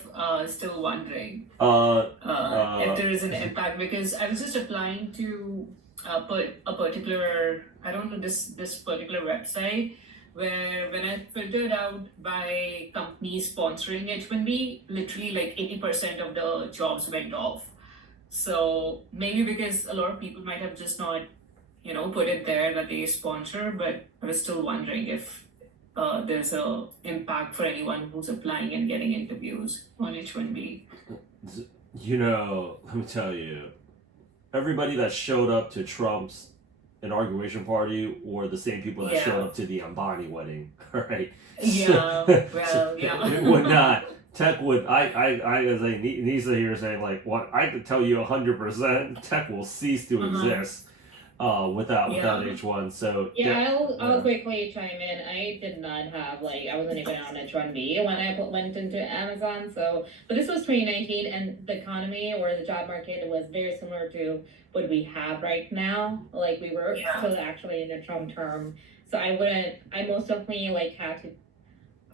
still wondering if there is an impact, because I was just applying to put a particular, I don't know, this particular website where when I filtered out by companies sponsoring H1B, literally like 80% of the jobs went off. So maybe because a lot of people might have just not, put it there that they sponsor, but I was still wondering if there's a impact for anyone who's applying and getting interviews on H1B. Let me tell you, everybody that showed up to Trump's inauguration party were the same people that showed up to the Ambani wedding, right? Yeah, well, yeah. It would not. Tech would. I as a Nisa here saying like, what I could tell you 100%, tech will cease to exist. Without H1. So I'll quickly chime in. I did not have I wasn't even on H1B when I went into Amazon. But this was 2019, and the economy or the job market was very similar to what we have right now. Like we were still actually in the Trump term. So I most definitely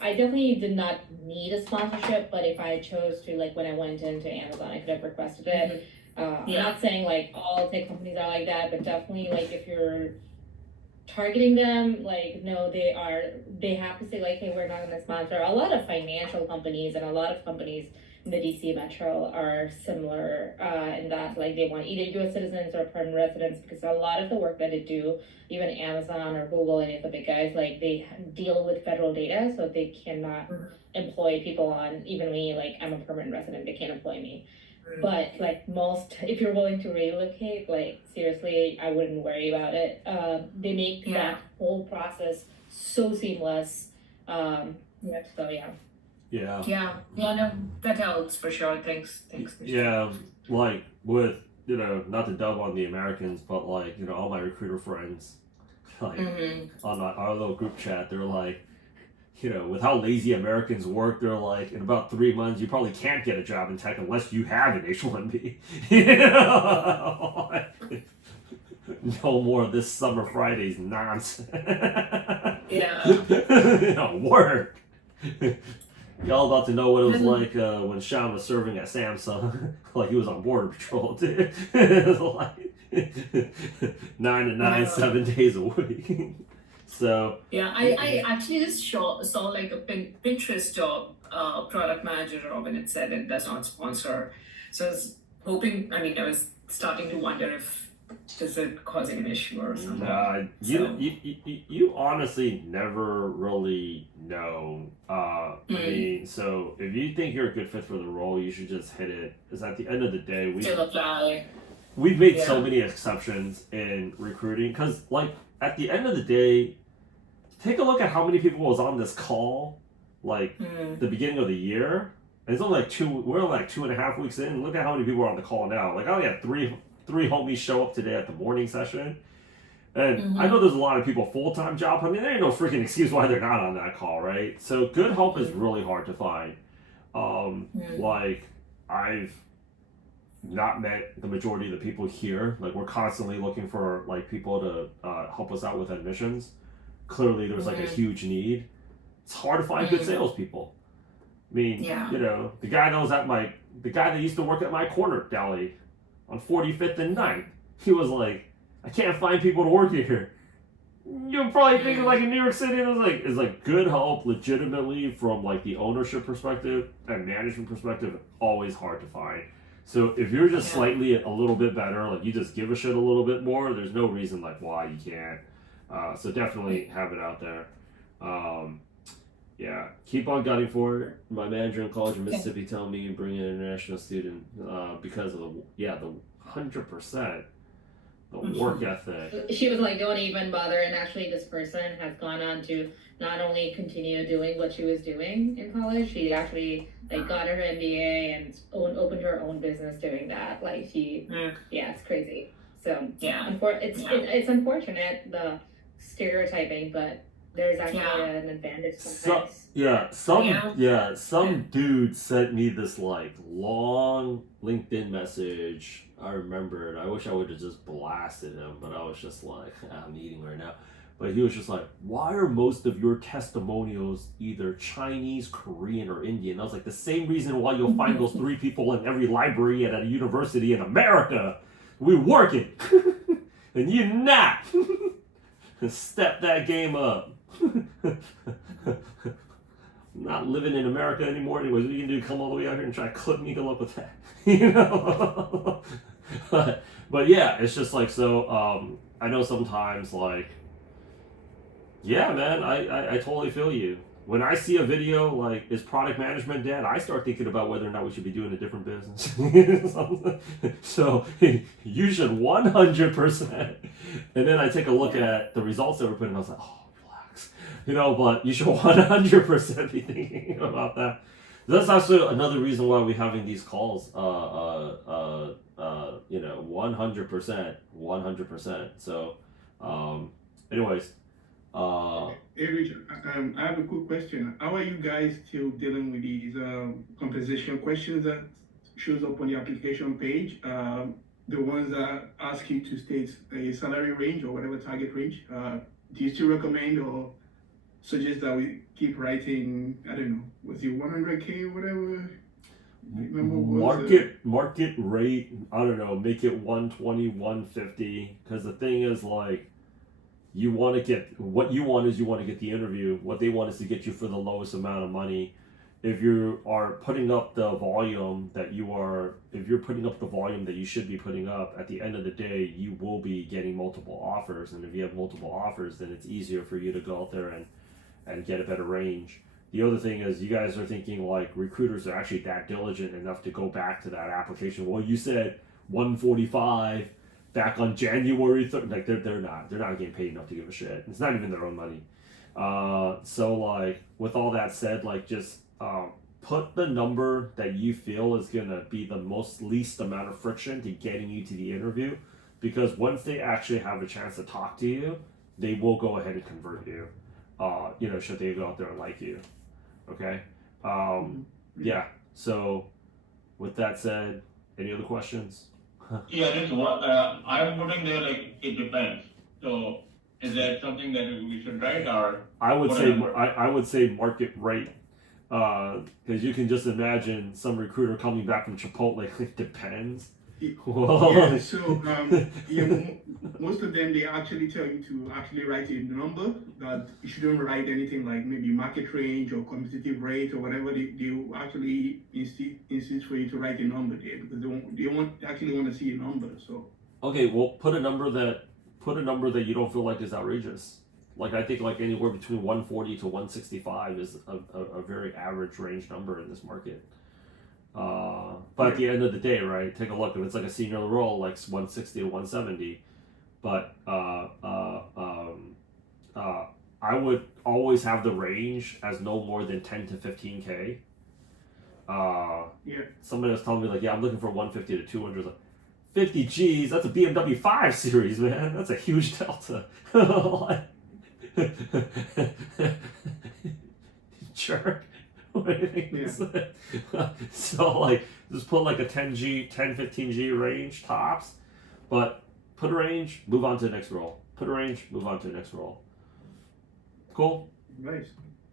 I definitely did not need a sponsorship, but if I chose to, when I went into Amazon, I could have requested it. Mm-hmm. I'm not saying all tech companies are like that, but definitely if you're targeting them, no, they have to say hey, we're not going to sponsor. A lot of financial companies and a lot of companies in the DC metro are similar in that they want either US citizens or permanent residents, because a lot of the work that they do, even Amazon or Google, any of the big guys, they deal with federal data, so they cannot employ people on, even me, I'm a permanent resident, they can't employ me. But if you're willing to relocate, seriously, I wouldn't worry about it. They make that whole process so seamless. So yeah. Yeah, no, that helps for sure. Thanks. Yeah, with not to dub on the Americans, but all my recruiter friends, on our little group chat, they're with how lazy Americans work, they're in about 3 months, you probably can't get a job in tech unless you have an H1B. No more of this summer Fridays nonsense. Work. Y'all about to know what it was like when Sean was serving at Samsung. He was on border patrol, dude. It was 9 to 9, 7 days a week. So I actually just saw a Pinterest job, product manager job, and it said it does not sponsor. So I was hoping. I was starting to wonder if is it causing an issue or something. You honestly never really know. I mean, so if you think you're a good fit for the role, you should just hit it. Because at the end of the day, Still apply. We've made so many exceptions in recruiting. Because at the end of the day, take a look at how many people was on this call, the beginning of the year. And it's only like we're like 2.5 weeks in. Look at how many people are on the call now. Like I only had three homies show up today at the morning session. And I know there's a lot of people full-time job. I mean, there ain't no freaking excuse why they're not on that call, right? So good help is really hard to find. Like I've not met the majority of the people here. Like we're constantly looking for like people to help us out with admissions. Clearly, there's like a huge need. It's hard to find good salespeople. I mean, you know, the guy that used to work at my corner deli on 45th and 9th, he was like, I can't find people to work here. You're probably thinking like in New York City, it's like good help legitimately from like the ownership perspective and management perspective, always hard to find. So if you're just slightly a little bit better, like you just give a shit a little bit more, there's no reason like why you can't. So definitely have it out there. Yeah, keep on gunning for it. My manager in College of Mississippi telling me bring an international student because of the 100%. The work ethic. She was like, don't even bother. And actually, this person has gone on to not only continue doing what she was doing in college, she actually like got her MBA and opened her own business doing that. Like it's crazy. So it's unfortunate, the stereotyping, but there's actually an advantage sometimes. Some dude sent me this like long LinkedIn message. I remember it. I wish I would have just blasted him, but I was just like, I'm eating right now. But he was just like, why are most of your testimonials either Chinese, Korean, or Indian? I was like, the same reason why you'll find those 3 people in every library at a university in America. We're working. And you're not. Step that game up. Not living in America anymore anyways. What are you gonna do? Come all the way out here and try to clip me? Good luck with that. You know? But yeah, it's just like, so I know sometimes like, yeah, man, I totally feel you. When I see a video like, is product management dead? I start thinking about whether or not we should be doing a different business. So you should 100%. And then I take a look at the results that we're putting, and I was like, oh, relax. You know, but you should 100% be thinking about that. That's also another reason why we're having these calls. 100%. So, anyways. Hey Richard, I have a quick question. How are you guys still dealing with these compensation questions that shows up on the application page? The ones that ask you to state a salary range or whatever target range. Do you still recommend or suggest that we keep writing, I don't know, was it 100K or whatever? Market rate, I don't know, make it 120, 150. Because the thing is, like, you want to get the interview. What they want is to get you for the lowest amount of money. If you are putting up the volume that you should be putting up, at the end of the day, you will be getting multiple offers. And if you have multiple offers, then it's easier for you to go out there and get a better range. The other thing is, you guys are thinking like recruiters are actually that diligent enough to go back to that application. Well, you said 145 back on January 3rd. Like they're not getting paid enough to give a shit. It's not even their own money. So like, with all that said, like just put the number that you feel is gonna be the least amount of friction to getting you to the interview, because once they actually have a chance to talk to you, they will go ahead and convert you. Should they go out there and like you. Okay. Yeah. So with that said, any other questions? Yeah, just what I'm putting there, like, it depends. So is that something that we should write, or I would say market rate, because you can just imagine some recruiter coming back from Chipotle. It depends. So most of them, they actually tell you to actually write a number, that you shouldn't write anything like maybe market range or competitive rate or whatever. They actually insist for you to write a number there, because they actually want to see a number. So okay, well, put a number that you don't feel like is outrageous. Like, I think like anywhere between 140 to 165 is a very average range number in this market. But at the end of the day, right, take a look. If it's like a senior role, like 160 to 170, but I would always have the range as no more than 10 to 15K. somebody was telling me like, yeah, I'm looking for 150 to 200. Like, 50 G's, that's a BMW 5 Series, man. That's a huge delta. Jerk. What do you think? Yeah. So like, just put like a 10G, 10, 15G range tops, but put a range, move on to the next role. Put a range, move on to the next role. Cool? Nice.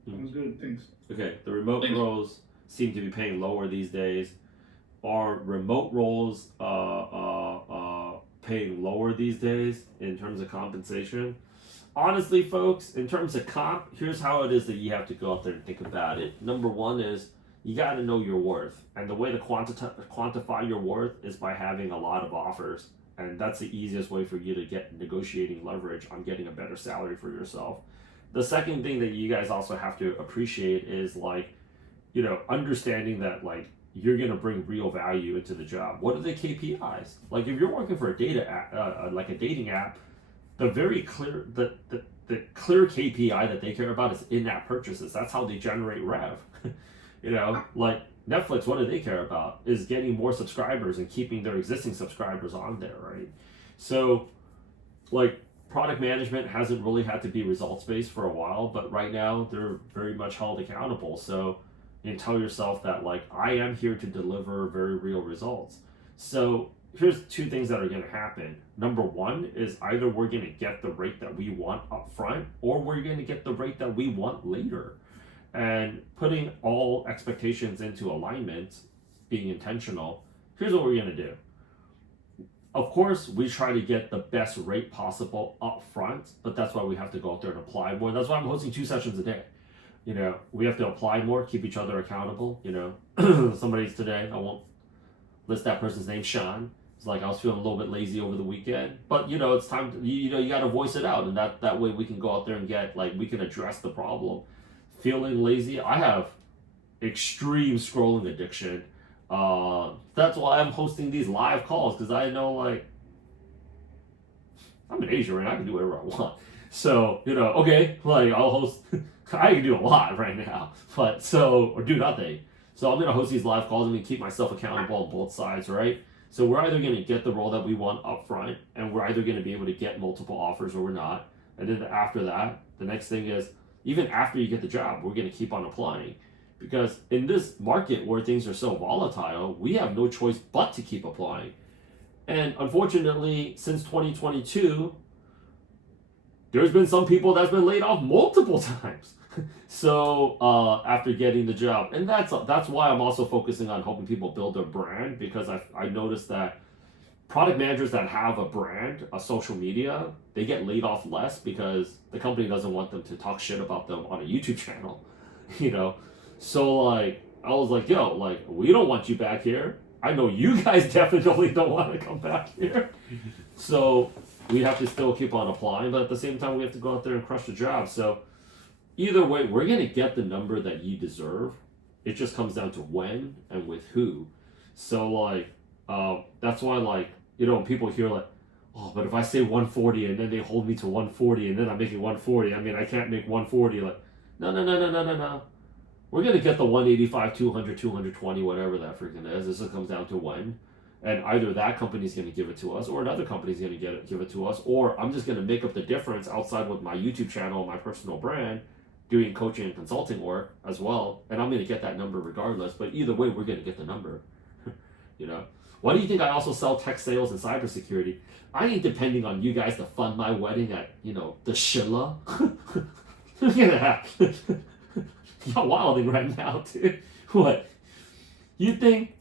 Sounds good, thanks. Okay, the remote roles seem to be paying lower these days. Are remote roles paying lower these days in terms of compensation? Honestly, folks, in terms of comp, here's how it is that you have to go out there and think about it. Number one is you got to know your worth. And the way to quantify your worth is by having a lot of offers. And that's the easiest way for you to get negotiating leverage on getting a better salary for yourself. The second thing that you guys also have to appreciate is like, you know, understanding that like you're going to bring real value into the job. What are the KPIs? Like if you're working for a data app, like a dating app, the very clear, the clear KPI that they care about is in-app purchases. That's how they generate rev. You know, like Netflix, what do they care about? Is getting more subscribers and keeping their existing subscribers on there, right? So, like, product management hasn't really had to be results-based for a while, but right now they're very much held accountable. So you tell yourself that, like, I am here to deliver very real results. So here's two things that are going to happen. Number one is either we're going to get the rate that we want up front, or we're going to get the rate that we want later. And putting all expectations into alignment, being intentional, here's what we're going to do. Of course, we try to get the best rate possible up front, but that's why we have to go out there and apply more. That's why I'm hosting 2 sessions a day. You know, we have to apply more, keep each other accountable. You know, somebody's today, I won't list that person's name, Sean. It's like I was feeling a little bit lazy over the weekend, but you know, it's time to, you know, you got to voice it out, and that way we can go out there and get, like, we can address the problem. Feeling lazy, I have extreme scrolling addiction. That's why I'm hosting these live calls, because I know, like, I'm in Asia right now, I can do whatever I want. So, you know, okay, like, I'll host, I can do a lot right now, but so, or do nothing. So I'm going to host these live calls. I'm going to keep myself accountable on both sides, right? So we're either going to get the role that we want up front, and we're either going to be able to get multiple offers, or we're not. And then after that, the next thing is, even after you get the job, we're going to keep on applying. Because in this market where things are so volatile, we have no choice but to keep applying. And unfortunately, since 2022, there's been some people that's been laid off multiple times. So after getting the job, and that's why I'm also focusing on helping people build their brand, because I noticed that product managers that have a brand, a social media, they get laid off less because the company doesn't want them to talk shit about them on a YouTube channel, you know. So like I was like, yo, like, we don't want you back here. I know you guys definitely don't want to come back here. So we have to still keep on applying, but at the same time we have to go out there and crush the job. So either way, we're going to get the number that you deserve. It just comes down to when and with who. So, like, that's why, like, you know, when people hear, like, oh, but if I say 140 and then they hold me to 140 and then I'm making 140, I mean, I can't make 140. Like, no. We're going to get the 185, 200, 220, whatever that freaking is. This just comes down to when. And either that company's going to give it to us, or another company's going to give it to us, or I'm just going to make up the difference outside with my YouTube channel and my personal brand, doing coaching and consulting work as well, and I'm going to get that number regardless. But either way, we're going to get the number. You know, why do you think I also sell tech sales and cybersecurity? I ain't depending on you guys to fund my wedding at, you know, the Shilla. Look at that. Y'all wilding right now, dude. What? You think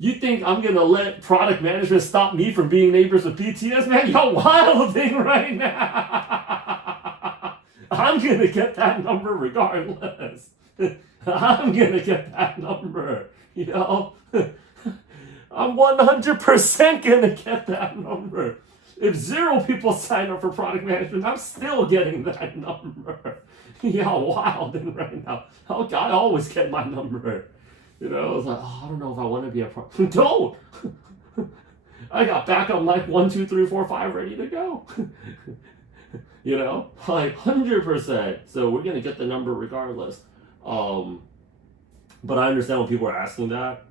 I'm gonna let product management stop me from being neighbors with BTS, man? Y'all wilding right now. I'm gonna get that number regardless. I'm gonna get that number, you know? I'm 100% gonna get that number. If 0 people sign up for product management, I'm still getting that number. Y'all wilding right now. I always get my number. You know, I was like, oh, I don't know if I want to be a pro. Don't! I got backup like 1, 2, 3, 4, 5 ready to go. You know, like 100%. So we're going to get the number regardless. But I understand when people are asking that.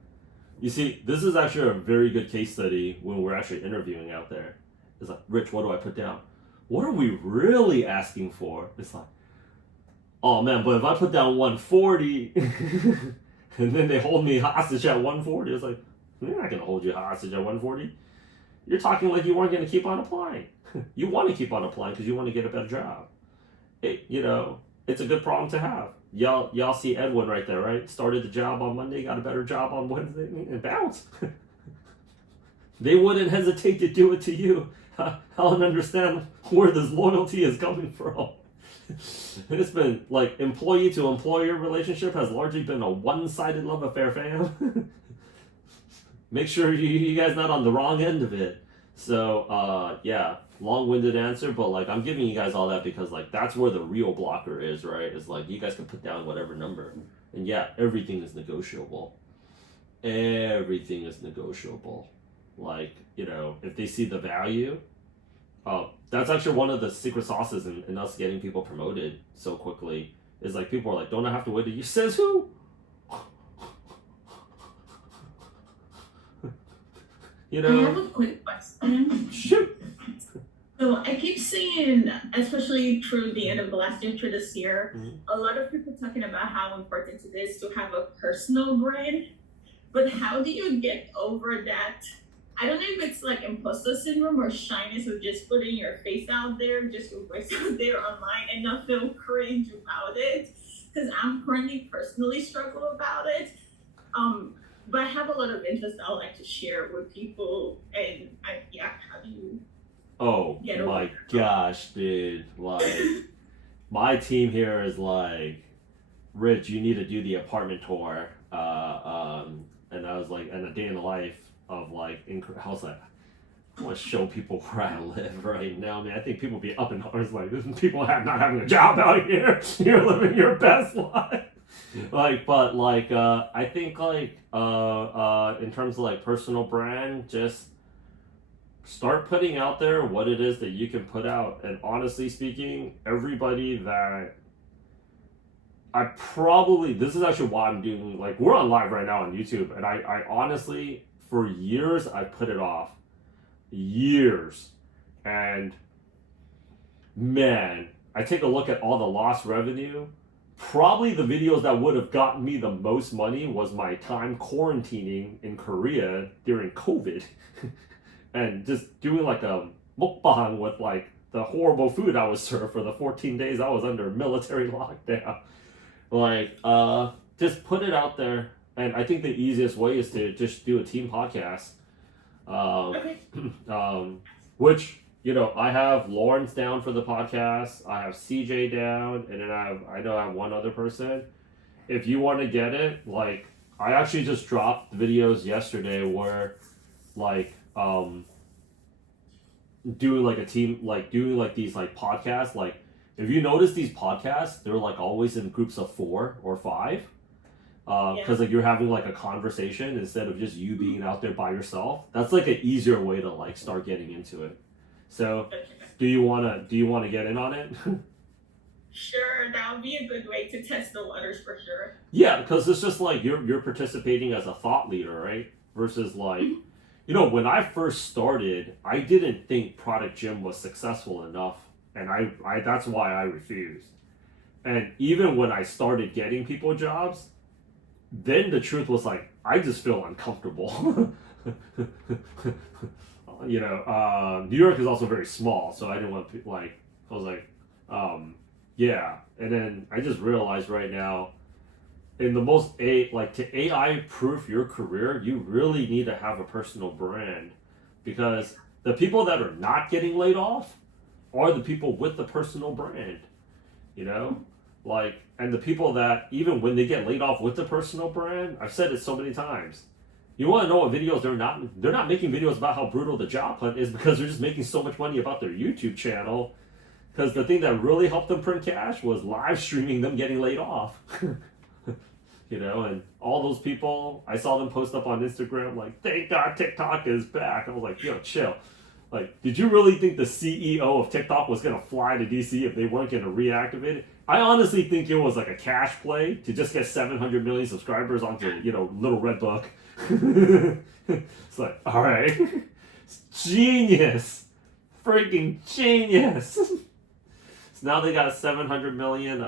You see, this is actually a very good case study when we're actually interviewing out there. It's like, Rich, what do I put down? What are we really asking for? It's like, oh man, but if I put down 140 and then they hold me hostage at 140, it's like, they're not going to hold you hostage at 140. You're talking like you weren't going to keep on applying. You want to keep on applying because you want to get a better job. It's a good problem to have. Y'all see Edwin right there, right? Started the job on Monday, got a better job on Wednesday, and bounced. They wouldn't hesitate to do it to you. I don't understand where this loyalty is coming from. It's been like employee to employer relationship has largely been a one-sided love affair, fam. Make sure you guys not on the wrong end of it. So yeah, long-winded answer, but like I'm giving you guys all that because like that's where the real blocker is, right? Is like you guys can put down whatever number, and yeah, everything is negotiable. Everything is negotiable. Like, if they see the value, that's actually one of the secret sauces in us getting people promoted so quickly. Is like people are like, don't I have to wait a year? Says who? I have a quick question. Shoot. So I keep seeing, especially through the end of the last year, through this year, a lot of people talking about how important it is to have a personal brand. But how do you get over that? I don't know if it's like imposter syndrome or shyness of just putting your face out there, just your voice out there online and not feel cringe about it. Because I'm currently personally struggle about it. But I have a lot of interest I would like to share with people. And how do you get over my gosh, dude. Like, my team here is like, Rich, you need to do the apartment tour. And I was like, and a day in the life of like, I was like, I want to show people where I live right now, man. I think people be up in arms like, people not having a job out here. You're living your best life. I think in terms of like personal brand, just start putting out there what it is that you can put out. And honestly speaking, everybody that this is actually why I'm doing, like, we're on live right now on YouTube, and I honestly, for years, I put it off. Years. And man, I take a look at all the lost revenue. Probably the videos that would have gotten me the most money was my time quarantining in Korea during COVID. And just doing like a mukbang with like the horrible food I was served for the 14 days I was under military lockdown. Like, just put it out there. And I think the easiest way is to just do a team podcast. Which, I have Lawrence down for the podcast. I have CJ down, and then I know I have one other person. If you want to get it, like, I actually just dropped videos yesterday where, like, doing like a team, like doing like these like podcasts. Like, if you notice these podcasts, they're like always in groups of 4 or 5. Because like you're having like a conversation instead of just you being out there by yourself. That's like an easier way to like start getting into it. So, do you wanna get in on it? Sure, that would be a good way to test the waters for sure. Yeah, because it's just like you're participating as a thought leader, right? Versus like, when I first started, I didn't think Product Gym was successful enough, and I that's why I refused. And even when I started getting people jobs, then the truth was like, I just feel uncomfortable. New York is also very small, so I didn't want to, like, I was like, yeah. And then I just realized right now, in the most to AI proof your career, you really need to have a personal brand, because the people that are not getting laid off are the people with the personal brand, and the people that, even when they get laid off with the personal brand, I've said it so many times. You want to know what videos they're not making videos about how brutal the job hunt is, because they're just making so much money about their YouTube channel. Because the thing that really helped them print cash was live streaming them getting laid off. And all those people, I saw them post up on Instagram like, thank God TikTok is back. I was like, yo, chill. Like, did you really think the CEO of TikTok was going to fly to DC if they weren't going to reactivate it? I honestly think it was like a cash play to just get 700 million subscribers onto, Little Red Book. It's like, all right, genius, freaking genius. So now they got 700 million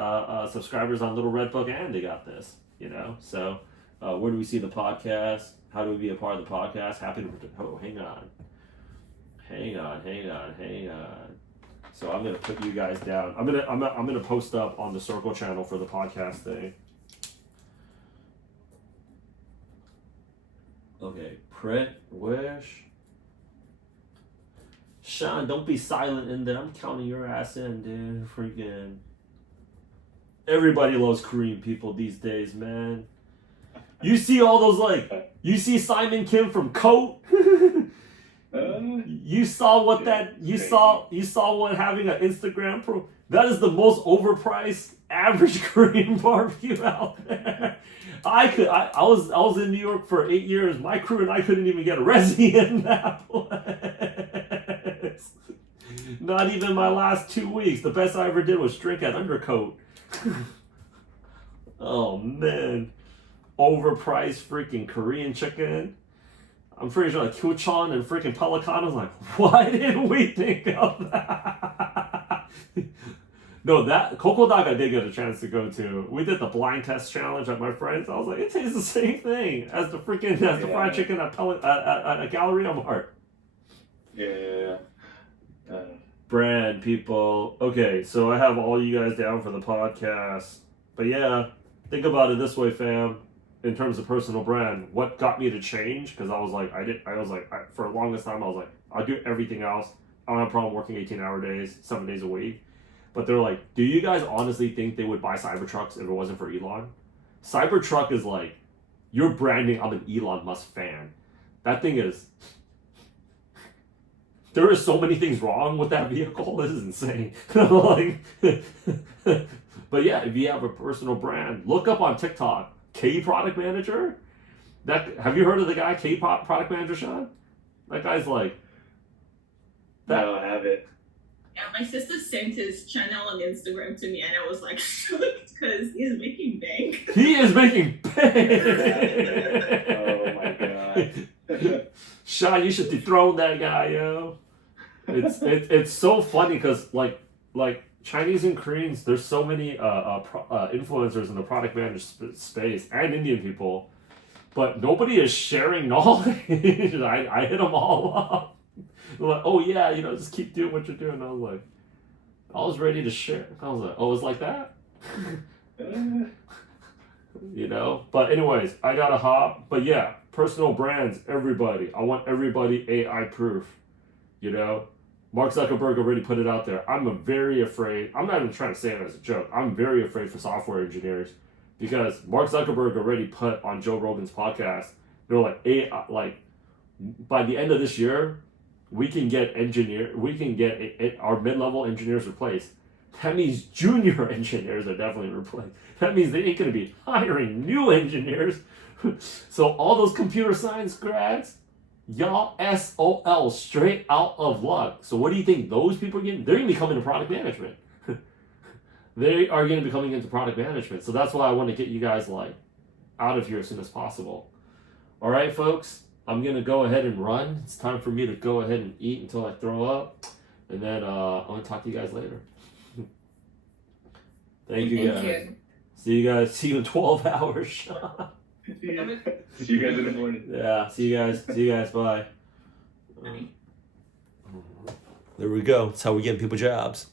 subscribers on Little Red Book, and they got this, So, where do we see the podcast? How do we be a part of the podcast? Happy to. Oh, hang on. So I'm gonna put you guys down. I'm gonna post up on the Circle channel for the podcast thing. Okay, print, wish. Sean, don't be silent in there. I'm counting your ass in, dude. Freaking. Everybody loves Korean people these days, man. You see all those you see Simon Kim from Coat. You saw what you saw what having an Instagram pro. That is the most overpriced average Korean barbecue out there. I was in New York for 8 years. My crew and I couldn't even get a resi in that place. Not even my last 2 weeks. The best I ever did was drink at Undercoat. Oh man, overpriced freaking Korean chicken. I'm pretty sure Kyuchon and freaking Pelican. I was like, why didn't we think of that? No, that Kokodaka I did get a chance to go to. We did the blind test challenge at my friends. I was like, it tastes the same thing as the fried chicken at a Galleria Mart. Yeah. Brand people. Okay, so I have all you guys down for the podcast. But yeah, think about it this way, fam. In terms of personal brand, what got me to change? Because I was like, for the longest time, I was like, I'll do everything else. I don't have a problem working 18-hour days, 7 days a week. But they're like, do you guys honestly think they would buy Cybertrucks if it wasn't for Elon? Cybertruck is like, you're branding, I'm an Elon Musk fan. That thing is, there are so many things wrong with that vehicle. This is insane. But yeah, if you have a personal brand, look up on TikTok, K Product Manager. Have you heard of the guy K Product Manager, Sean? That guy's like. No, I haven't. Yeah, my sister sent his channel on Instagram to me, and I was like shocked because he's making bank. He is making bank. Oh my god. Sean, you should dethrone that guy, yo. It's so funny because like Chinese and Koreans, there's so many influencers in the product management space and Indian people, but nobody is sharing knowledge. I hit them all up. They're like, oh yeah, just keep doing what you're doing. I was ready to share. I was like, oh, it's like that? But anyways, I gotta hop. But yeah, personal brands, everybody. I want everybody AI proof. Mark Zuckerberg already put it out there. I'm very afraid. I'm not even trying to say it as a joke. I'm very afraid for software engineers because Mark Zuckerberg already put on Joe Rogan's podcast. They're like, AI, by the end of this year, we can get our mid-level engineers replaced. That means junior engineers are definitely replaced. That means they ain't gonna be hiring new engineers. So all those computer science grads, y'all SOL, straight out of luck. So what do you think those people are getting? They're going to be coming to product management. They are going to be coming into product management. So that's why I want to get you guys out of here as soon as possible. All right, folks, I'm going to go ahead and run. It's time for me to go ahead and eat until I throw up. And then I'm going to talk to you guys later. Thank you guys. See you in 12 hours. See you guys in the morning. Yeah, see you guys. Bye. There we go. That's how we get people jobs.